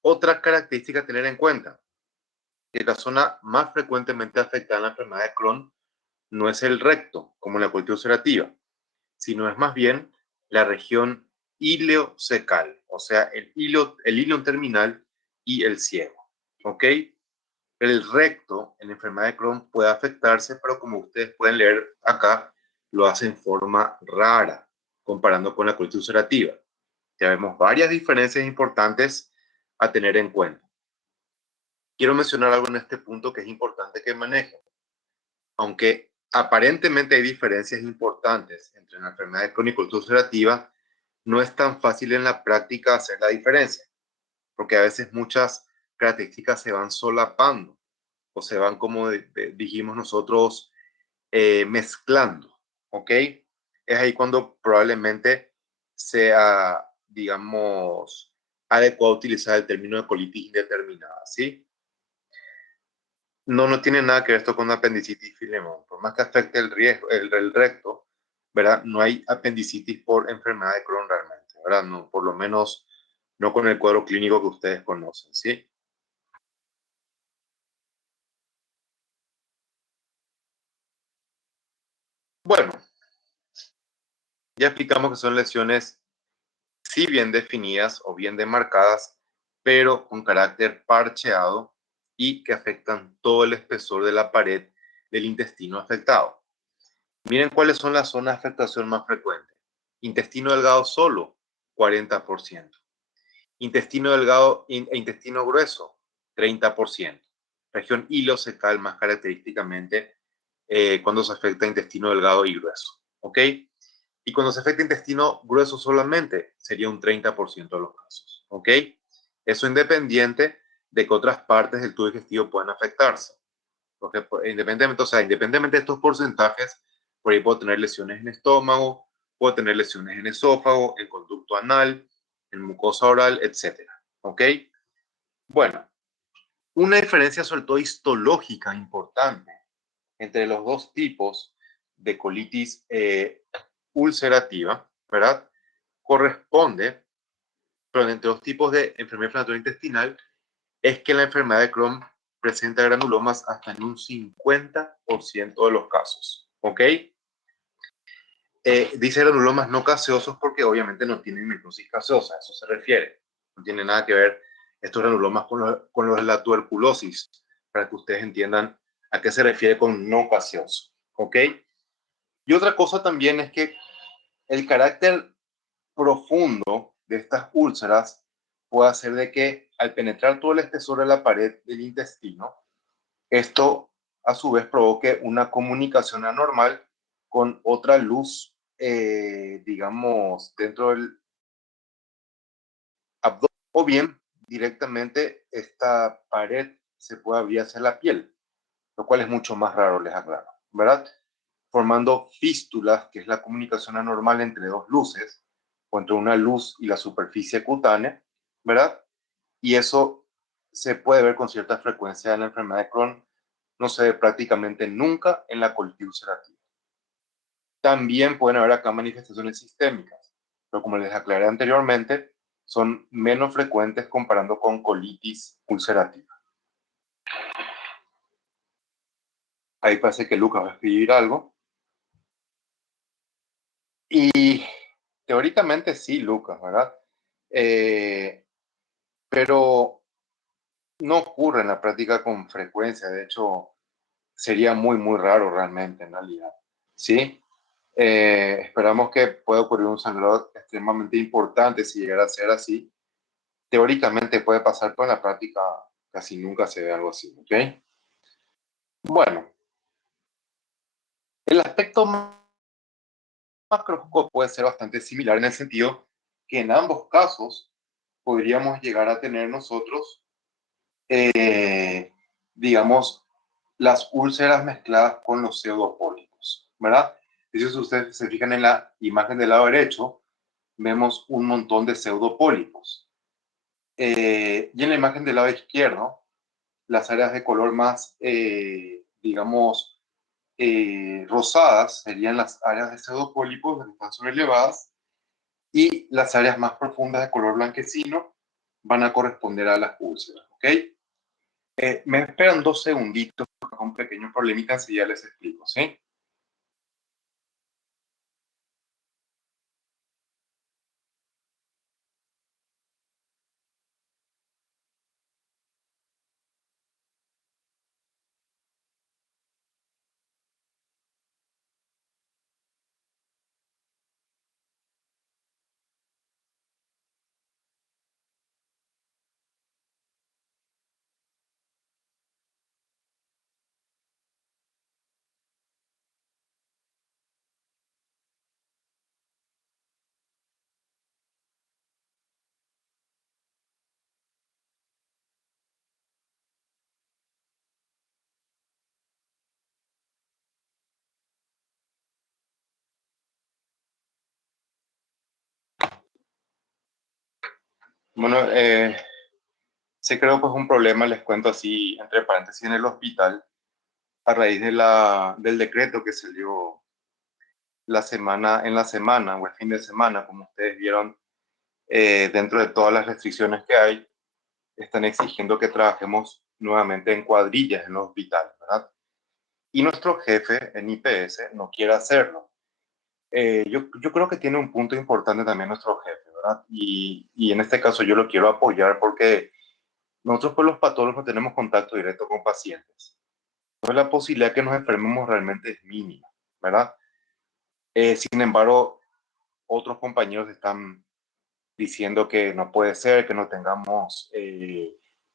Otra característica a tener en cuenta, que la zona más frecuentemente afectada en la enfermedad de Crohn no es el recto, como en la colitis ulcerativa, sino es más bien la región ileocecal, o sea, el ilion terminal y el ciego. ¿Ok? El recto en la enfermedad de Crohn puede afectarse, pero como ustedes pueden leer acá, lo hace en forma rara, comparando con la colitis ulcerativa. Ya vemos varias diferencias importantes a tener en cuenta. Quiero mencionar algo en este punto que es importante que manejen. Aunque aparentemente hay diferencias importantes entre la enfermedad de Crohn y colitis ulcerativa, no es tan fácil en la práctica hacer la diferencia. porque a veces muchas características se van solapando o se van, como dijimos nosotros, mezclando, ¿ok? Es ahí cuando probablemente sea, digamos, adecuado utilizar el término de colitis indeterminada, ¿sí? No tiene nada que ver esto con apendicitis filemón. Por más que afecte el riesgo, el recto, ¿verdad? No hay apendicitis por enfermedad de Crohn realmente, ¿verdad? No, por lo menos no con el cuadro clínico que ustedes conocen, ¿sí? Bueno, ya explicamos que son lesiones sí bien definidas o bien demarcadas, pero con carácter parcheado y que afectan todo el espesor de la pared del intestino afectado. Miren cuáles son las zonas de afectación más frecuentes. Intestino delgado solo, 40%. Intestino delgado e intestino grueso, 30%. Región ileocecal más característicamente cuando se afecta intestino delgado y grueso. ¿Ok? Y cuando se afecta intestino grueso solamente, sería un 30% de los casos. ¿Ok? Eso independiente de que otras partes del tubo digestivo puedan afectarse. Porque independientemente, o sea, independientemente de estos porcentajes, por ahí puedo tener lesiones en estómago, puedo tener lesiones en esófago, en conducto anal, en mucosa oral, etcétera. ¿Ok? Bueno, una diferencia sobre todo histológica importante entre los dos tipos de colitis ulcerativa, ¿verdad? Corresponde, pero entre los tipos de enfermedad inflamatoria intestinal, es que la enfermedad de Crohn presenta granulomas hasta en un 50% de los casos. ¿Ok? Dice granulomas no gaseosos porque obviamente no tienen necrosis gaseosa, a eso se refiere. No tiene nada que ver estos granulomas con los de la tuberculosis, para que ustedes entiendan a qué se refiere con no gaseoso. ¿Ok? Y otra cosa también es que el carácter profundo de estas úlceras puede hacer de que al penetrar todo el espesor de la pared del intestino, esto a su vez provoque una comunicación anormal con otra luz, digamos, dentro del abdomen, o bien directamente esta pared se puede abrir hacia la piel, lo cual es mucho más raro, les aclaro, ¿verdad? Formando fístulas, que es la comunicación anormal entre dos luces, o entre una luz y la superficie cutánea, ¿verdad? Y eso se puede ver con cierta frecuencia en la enfermedad de Crohn, no se ve prácticamente nunca en la colitis ulcerativa. También pueden haber acá manifestaciones sistémicas, pero como les aclaré anteriormente, son menos frecuentes comparando con colitis ulcerativa. Ahí parece que Lucas va a escribir algo. Y teóricamente sí, Lucas, ¿verdad? Pero no ocurre en la práctica con frecuencia. De hecho, sería muy, muy raro realmente en realidad. ¿Sí? Esperamos que pueda ocurrir un sangrado extremadamente importante si llegara a ser así. Teóricamente puede pasar, pero en la práctica casi nunca se ve algo así. ¿Ok? Bueno, el aspecto macroscópico puede ser bastante similar en el sentido que en ambos casos podríamos llegar a tener nosotros, digamos, las úlceras mezcladas con los pseudopólipos, ¿verdad? Si ustedes se fijan en la imagen del lado derecho, vemos un montón de pseudopólipos. Y en la imagen del lado izquierdo, las áreas de color más, digamos, rosadas serían las áreas de pseudopólipos que están sobrelevadas, y las áreas más profundas de color blanquecino van a corresponder a las úlceras, ¿ok? Me esperan 2 segunditos, con un pequeño problemita, si ya les explico, ¿sí? Bueno, se creó pues un problema, les cuento así, entre paréntesis, en el hospital, a raíz del decreto que se dio en la semana o el fin de semana, como ustedes vieron, dentro de todas las restricciones que hay, están exigiendo que trabajemos nuevamente en cuadrillas en los hospitales, ¿verdad? Y nuestro jefe en IPS no quiere hacerlo. Yo creo que tiene un punto importante también nuestro jefe, ¿verdad? Y en este caso yo lo quiero apoyar porque nosotros pues los patólogos tenemos contacto directo con pacientes. Entonces la posibilidad de que nos enfermemos realmente es mínima, ¿verdad? Sin embargo, otros compañeros están diciendo que no puede ser, que no tengamos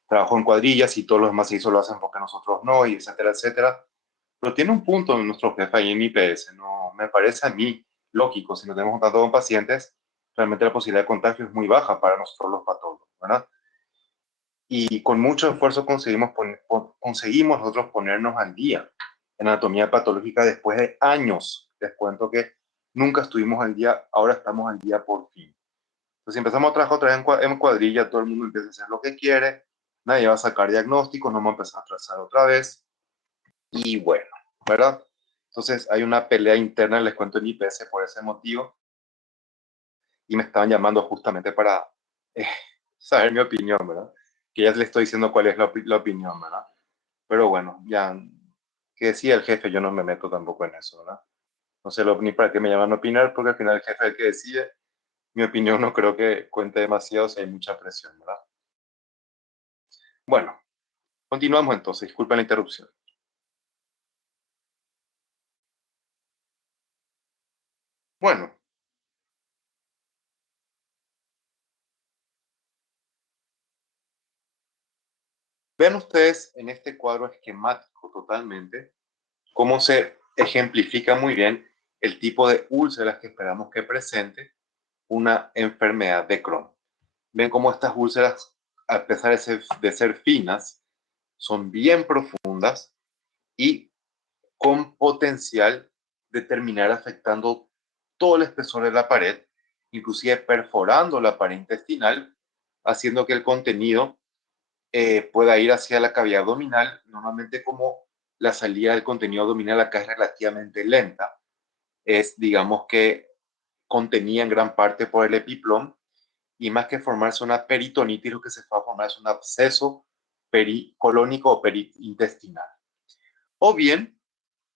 trabajo en cuadrillas y todos los demás se lo hacen porque nosotros no, y etcétera, etcétera. Pero tiene un punto nuestro jefe ahí en IPS, no me parece a mí lógico, si no tenemos contacto con pacientes, realmente la posibilidad de contagio es muy baja para nosotros los patólogos, ¿verdad? Y con mucho esfuerzo conseguimos nosotros ponernos al día en anatomía patológica después de años. Les cuento que nunca estuvimos al día, ahora estamos al día por fin. Entonces empezamos a trabajar otra vez en cuadrilla, todo el mundo empieza a hacer lo que quiere, nadie va a sacar diagnósticos, no vamos a empezar a trazar otra vez. Y bueno, ¿verdad? Entonces hay una pelea interna, les cuento en IPS por ese motivo, y me estaban llamando justamente para eh, saber mi opinión, ¿verdad? Que ya les estoy diciendo cuál es la opinión, ¿verdad? Pero bueno, ya, que decía el jefe, yo no me meto tampoco en eso, ¿verdad? No sé ni para qué me llaman a opinar, porque al final el jefe es el que decide. Mi opinión no creo que cuente demasiado si hay mucha presión, ¿verdad? Bueno, continuamos entonces, disculpen la interrupción. Bueno, vean ustedes en este cuadro esquemático totalmente cómo se ejemplifica muy bien el tipo de úlceras que esperamos que presente una enfermedad de Crohn. Ven cómo estas úlceras, a pesar de ser finas, son bien profundas y con potencial de terminar afectando todo el espesor de la pared, inclusive perforando la pared intestinal, haciendo que el contenido pueda ir hacia la cavidad abdominal. Normalmente como la salida del contenido abdominal acá es relativamente lenta, es digamos que contenía en gran parte por el epiplom, y más que formarse una peritonitis, lo que se va a formar es un absceso pericolónico o perintestinal. O bien,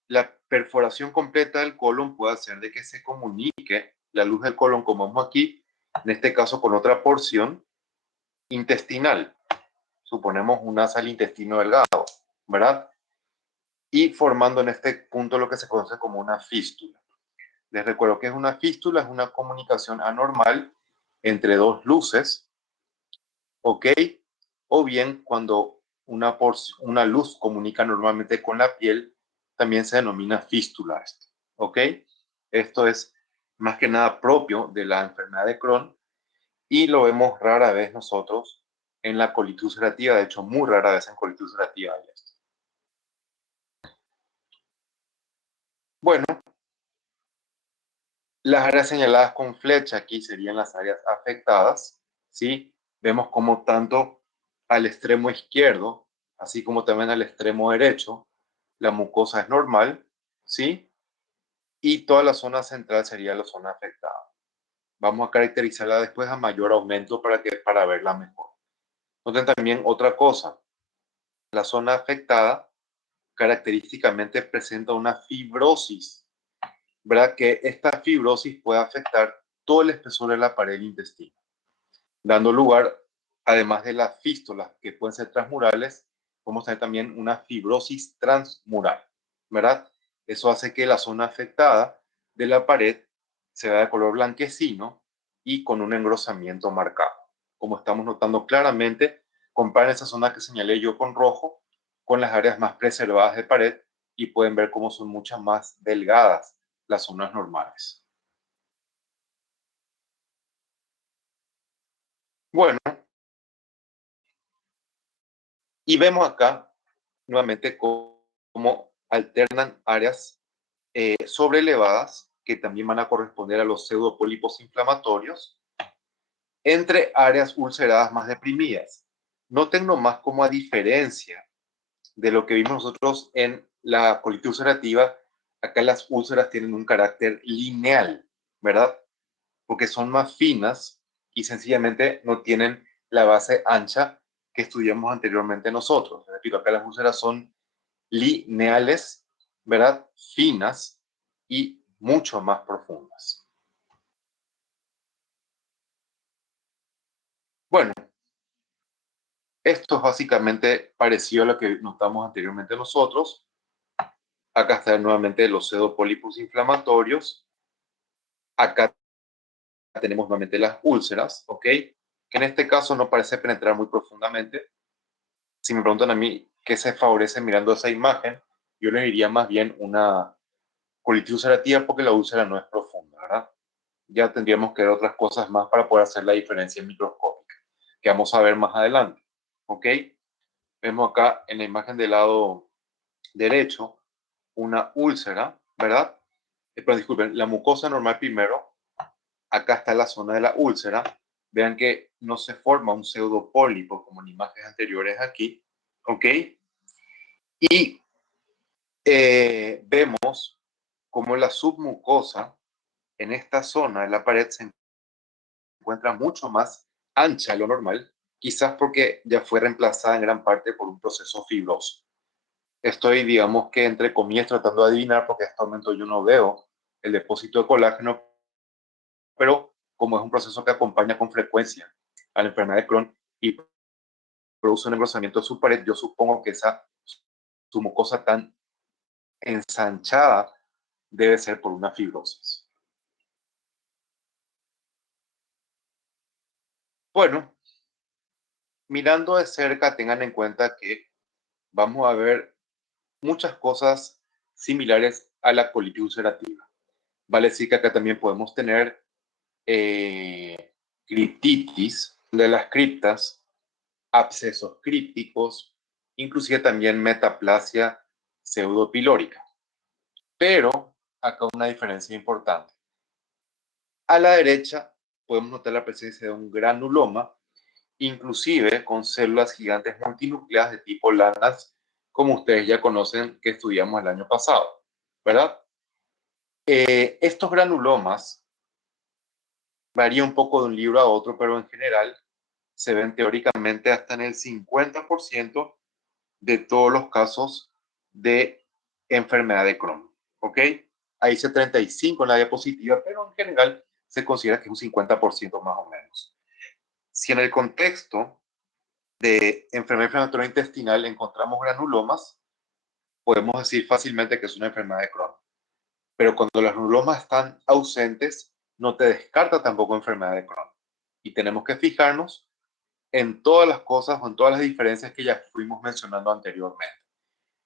la perforación completa del colon puede hacer de que se comunique la luz del colon, como vemos aquí, en este caso con otra porción intestinal. Suponemos un asa al intestino delgado, ¿verdad? Y formando en este punto lo que se conoce como una fístula. Les recuerdo que es una fístula, es una comunicación anormal entre dos luces, ¿ok? O bien cuando una luz comunica normalmente con la piel, también se denomina fístula esto, ¿ok? Esto es más que nada propio de la enfermedad de Crohn y lo vemos rara vez nosotros en la colitis ulcerativa, de hecho muy rara vez en colitis ulcerativa hay esto. Bueno, las áreas señaladas con flecha aquí serían las áreas afectadas, ¿sí? Vemos como tanto al extremo izquierdo, así como también al extremo derecho, la mucosa es normal, ¿sí? Y toda la zona central sería la zona afectada. Vamos a caracterizarla después a mayor aumento para verla mejor. Noten también otra cosa, la zona afectada característicamente presenta una fibrosis, ¿verdad? Que esta fibrosis puede afectar todo el espesor de la pared intestina, dando lugar, además de las fístulas que pueden ser transmurales, podemos tener también una fibrosis transmural, ¿verdad? Eso hace que la zona afectada de la pared se vea de color blanquecino y con un engrosamiento marcado. Como estamos notando claramente, comparen esa zona que señalé yo con rojo con las áreas más preservadas de pared y pueden ver cómo son muchas más delgadas las zonas normales. Bueno, y vemos acá nuevamente cómo alternan áreas sobrelevadas que también van a corresponder a los pseudopólipos inflamatorios entre áreas ulceradas más deprimidas. Noten nomás como a diferencia de lo que vimos nosotros en la colitis ulcerativa, acá las úlceras tienen un carácter lineal, ¿verdad? Porque son más finas y sencillamente no tienen la base ancha que estudiamos anteriormente nosotros. Repito, acá las úlceras son lineales, ¿verdad? Finas y mucho más profundas. Bueno, esto es básicamente parecido a lo que notamos anteriormente nosotros. Acá están nuevamente los pseudopólipos inflamatorios. Acá tenemos nuevamente las úlceras, ¿ok? Que en este caso no parece penetrar muy profundamente. Si me preguntan a mí qué se favorece mirando esa imagen, yo les diría más bien una colitis ulcerativa porque la úlcera no es profunda, ¿verdad? Ya tendríamos que ver otras cosas más para poder hacer la diferencia microscópica, que vamos a ver más adelante, ¿ok? Vemos acá en la imagen del lado derecho una úlcera, ¿verdad? Pero disculpen, la mucosa normal primero, acá está la zona de la úlcera. Vean que no se forma un pseudopólipo como en imágenes anteriores aquí, ¿ok? Y vemos como la submucosa en esta zona de la pared se encuentra mucho más ancha de lo normal, quizás porque ya fue reemplazada en gran parte por un proceso fibroso. Estoy, digamos que entre comillas, tratando de adivinar porque hasta el momento yo no veo el depósito de colágeno, pero como es un proceso que acompaña con frecuencia a la enfermedad de Crohn y produce un engrosamiento de su pared, yo supongo que esa su mucosa tan ensanchada debe ser por una fibrosis. Bueno, mirando de cerca, tengan en cuenta que vamos a ver muchas cosas similares a la colitis ulcerativa. Vale decir que acá también podemos tener criptitis de las criptas, abscesos crípticos, inclusive también metaplasia pseudopilórica. Pero acá una diferencia importante. A la derecha podemos notar la presencia de un granuloma, inclusive con células gigantes multinucleadas de tipo Langhans, como ustedes ya conocen que estudiamos el año pasado, ¿verdad? Estos granulomas varían un poco de un libro a otro, pero en general se ven teóricamente hasta en el 50% de todos los casos de enfermedad de Crohn, ¿ok? Ahí dice 35 en la diapositiva, pero en general se considera que es un 50% más o menos. Si en el contexto de enfermedad inflamatoria intestinal encontramos granulomas, podemos decir fácilmente que es una enfermedad de Crohn. Pero cuando los granulomas están ausentes, no te descarta tampoco enfermedad de Crohn. Y tenemos que fijarnos en todas las cosas o en todas las diferencias que ya fuimos mencionando anteriormente.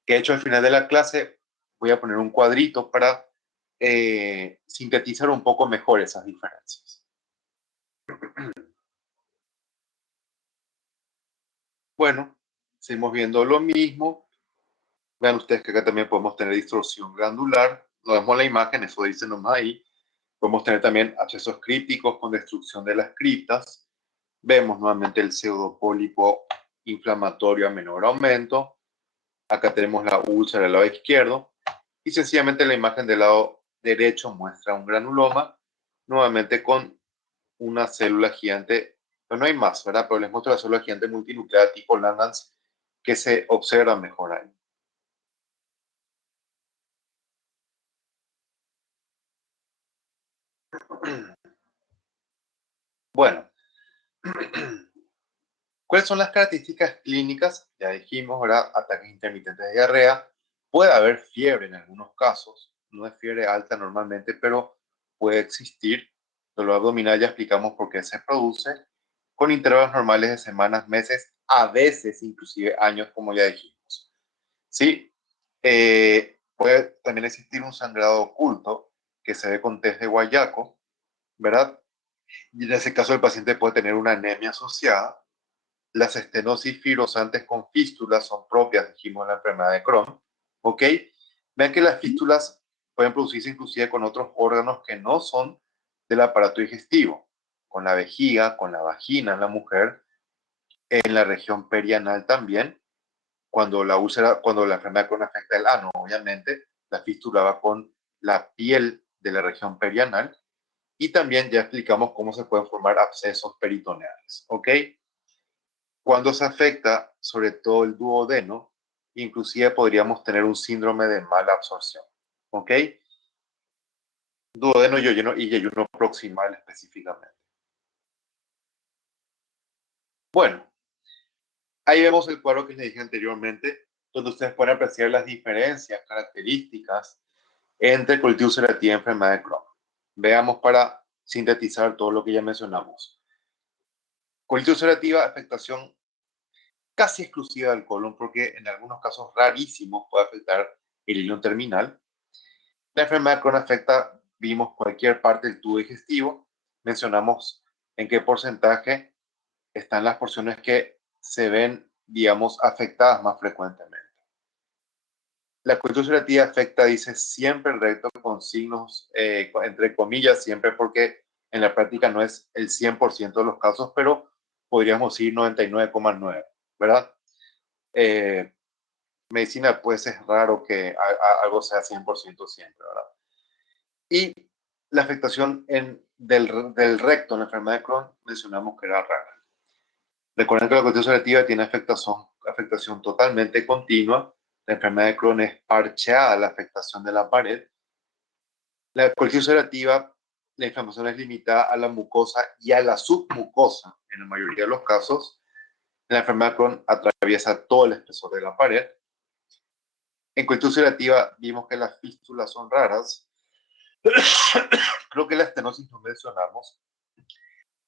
Que de hecho al final de la clase voy a poner un cuadrito para sintetizar un poco mejor esas diferencias. Bueno, seguimos viendo lo mismo. Vean ustedes que acá también podemos tener distorsión glandular. No vemos la imagen, eso dice nomás ahí. Podemos tener también abscesos crípticos con destrucción de las criptas. Vemos nuevamente el pseudopólipo inflamatorio a menor aumento. Acá tenemos la úlcera del lado izquierdo. Y sencillamente la imagen del lado derecho muestra un granuloma, nuevamente con una célula gigante. Pero no hay más, ¿verdad? Pero les muestro la célula gigante multinucleada tipo Langhans que se observa mejor ahí. Bueno, ¿cuáles son las características clínicas? Ya dijimos, ¿verdad? Ataques intermitentes de diarrea. Puede haber fiebre en algunos casos. No es fiebre alta normalmente, pero puede existir. Dolor abdominal ya explicamos por qué se produce. Con intervalos normales de semanas, meses, a veces inclusive años, como ya dijimos. Sí, puede también existir un sangrado oculto que se ve con test de Guayaco, ¿verdad? Y en ese caso el paciente puede tener una anemia asociada. Las estenosis fibrosantes con fístulas son propias, dijimos, de la enfermedad de Crohn. ¿Ok? Vean que las fístulas pueden producirse inclusive con otros órganos que no son del aparato digestivo. con la vejiga, con la vagina en la mujer, en la región perianal también, cuando la úlcera, cuando la enfermedad de Crohn afecta el ano, obviamente, la fístula va con la piel de la región perianal, y también ya explicamos cómo se pueden formar abscesos peritoneales, ¿ok? Cuando se afecta sobre todo el duodeno, inclusive podríamos tener un síndrome de mala absorción, ¿ok? Duodeno y yeyuno proximal específicamente. Bueno, ahí vemos el cuadro que les dije anteriormente, donde ustedes pueden apreciar las diferencias, características entre colitis ulcerativa y enfermedad de Crohn. Veamos para sintetizar todo lo que ya mencionamos. Colitis ulcerativa, afectación casi exclusiva del colon, porque en algunos casos rarísimos puede afectar el hilo terminal. La enfermedad de Crohn afecta, vimos, cualquier parte del tubo digestivo. Mencionamos en qué porcentaje están las porciones que se ven, digamos, afectadas más frecuentemente. La colitis ulcerativa afecta, dice, siempre el recto con signos, entre comillas, siempre, porque en la práctica no es el 100% de los casos, pero podríamos decir 99,9, ¿verdad? Medicina, pues es raro que algo sea 100% siempre, ¿verdad? Y la afectación del recto en la enfermedad de Crohn, mencionamos que era rara. Recuerden que la colitis ulcerativa tiene afectación totalmente continua. La enfermedad de Crohn es parcheada la afectación de la pared. La colitis ulcerativa, la inflamación es limitada a la mucosa y a la submucosa en la mayoría de los casos. La enfermedad de Crohn atraviesa todo el espesor de la pared. En colitis ulcerativa vimos que las fístulas son raras. Creo que la estenosis no mencionamos,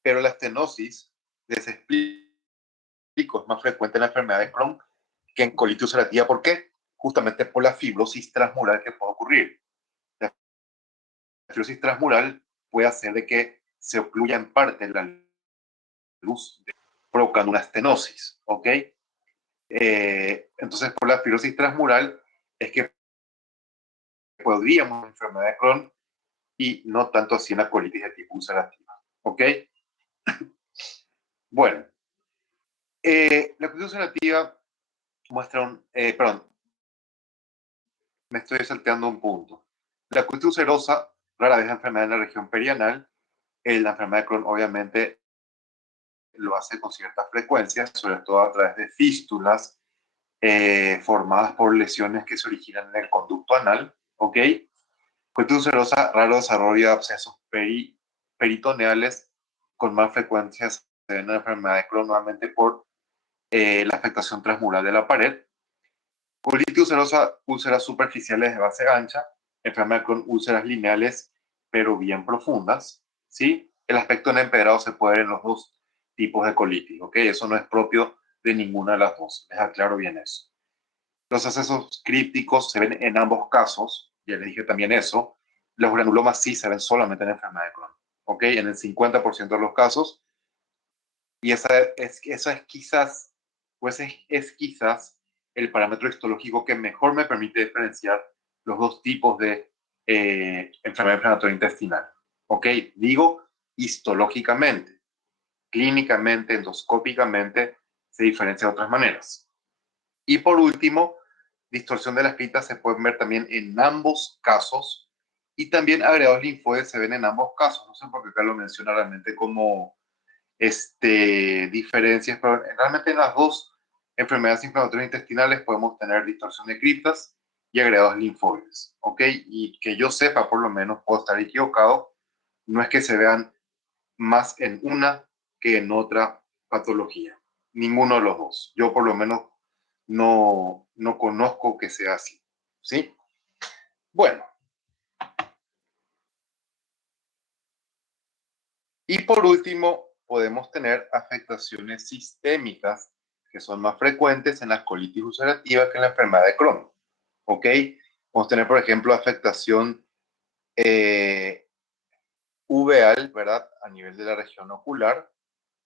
pero la estenosis, les explico, es más frecuente en la enfermedad de Crohn que en colitis ulcerativa. ¿Por qué? Justamente por la fibrosis transmural que puede ocurrir. La fibrosis transmural puede hacer de que se ocluya en parte la luz, provocando una estenosis, ¿ok? Entonces, por la fibrosis transmural es que podríamos enfermedad de Crohn y no tanto así en la colitis de tipo ulcerativa, ¿ok? Bueno, la colitis ulcerativa muestra perdón, me estoy salteando un punto. La colitis ulcerosa rara vez es enfermedad en la región perianal. La enfermedad de Crohn obviamente lo hace con cierta frecuencia, sobre todo a través de fístulas formadas por lesiones que se originan en el conducto anal, ¿ok? Colitis ulcerosa raro desarrollo de abscesos peritoneales, con más frecuencia se ven en la enfermedad de Crohn nuevamente por la afectación transmural de la pared. Colitis ulcerosa, úlceras superficiales de base ancha, enfermedad de Crohn, úlceras lineales, pero bien profundas, ¿sí? El aspecto en empedrado se puede ver en los dos tipos de colitis, ¿ok? Eso no es propio de ninguna de las dos, les aclaro bien eso. Los accesos crípticos se ven en ambos casos, ya les dije también eso. Los granulomas sí se ven solamente en enfermedad de Crohn, ¿ok? En el 50% de los casos. Y esa es quizás, pues es quizás el parámetro histológico que mejor me permite diferenciar los dos tipos de enfermedad inflamatoria intestinal. ¿Ok? Digo histológicamente, clínicamente, endoscópicamente, se diferencia de otras maneras. Y por último, distorsión de las pistas se pueden ver también en ambos casos, y también agregados linfoides se ven en ambos casos. No sé por qué acá lo menciona realmente como diferencias, pero realmente en las dos enfermedades inflamatorias intestinales podemos tener distorsión de criptas y agregados linfoides, ¿ok? Y que yo sepa, por lo menos, puedo estar equivocado, no es que se vean más en una que en otra patología, ninguno de los dos. Yo por lo menos no conozco que sea así, ¿sí? Bueno, y por último, podemos tener afectaciones sistémicas que son más frecuentes en la colitis ulcerativa que en la enfermedad de Crohn. ¿Ok? Podemos tener, por ejemplo, afectación uveal, ¿verdad? A nivel de la región ocular,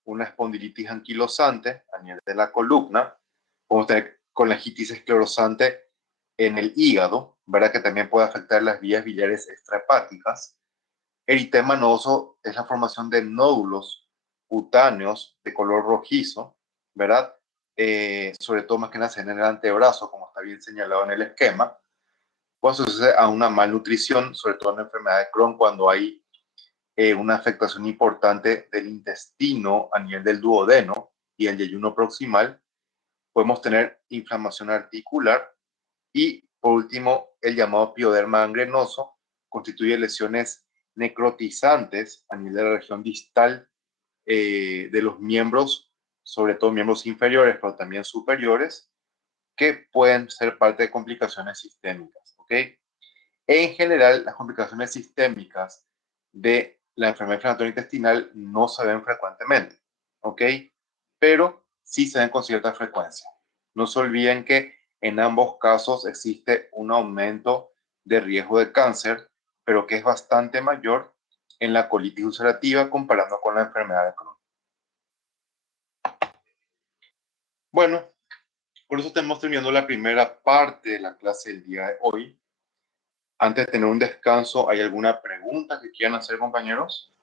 una espondilitis anquilosante a nivel de la columna, podemos tener colangitis esclerosante en el hígado, ¿verdad? Que también puede afectar las vías biliares extrahepáticas. Eritema nodoso es la formación de nódulos cutáneos de color rojizo, ¿verdad? Sobre todo más que nada en el antebrazo, como está bien señalado en el esquema, pues asociarse a una malnutrición, sobre todo en la enfermedad de Crohn, cuando hay una afectación importante del intestino a nivel del duodeno y el yeyuno proximal. Podemos tener inflamación articular y, por último, el llamado pioderma gangrenoso constituye lesiones necrotizantes a nivel de la región distal de los miembros, sobre todo miembros inferiores, pero también superiores, que pueden ser parte de complicaciones sistémicas. ¿Ok? En general, las complicaciones sistémicas de la enfermedad inflamatoria intestinal no se ven frecuentemente, ¿ok? Pero sí se ven con cierta frecuencia. No se olviden que en ambos casos existe un aumento de riesgo de cáncer, pero que es bastante mayor en la colitis ulcerativa comparando con la enfermedad de Crohn. Bueno, por eso estamos terminando la primera parte de la clase del día de hoy. Antes de tener un descanso, ¿hay alguna pregunta que quieran hacer, compañeros?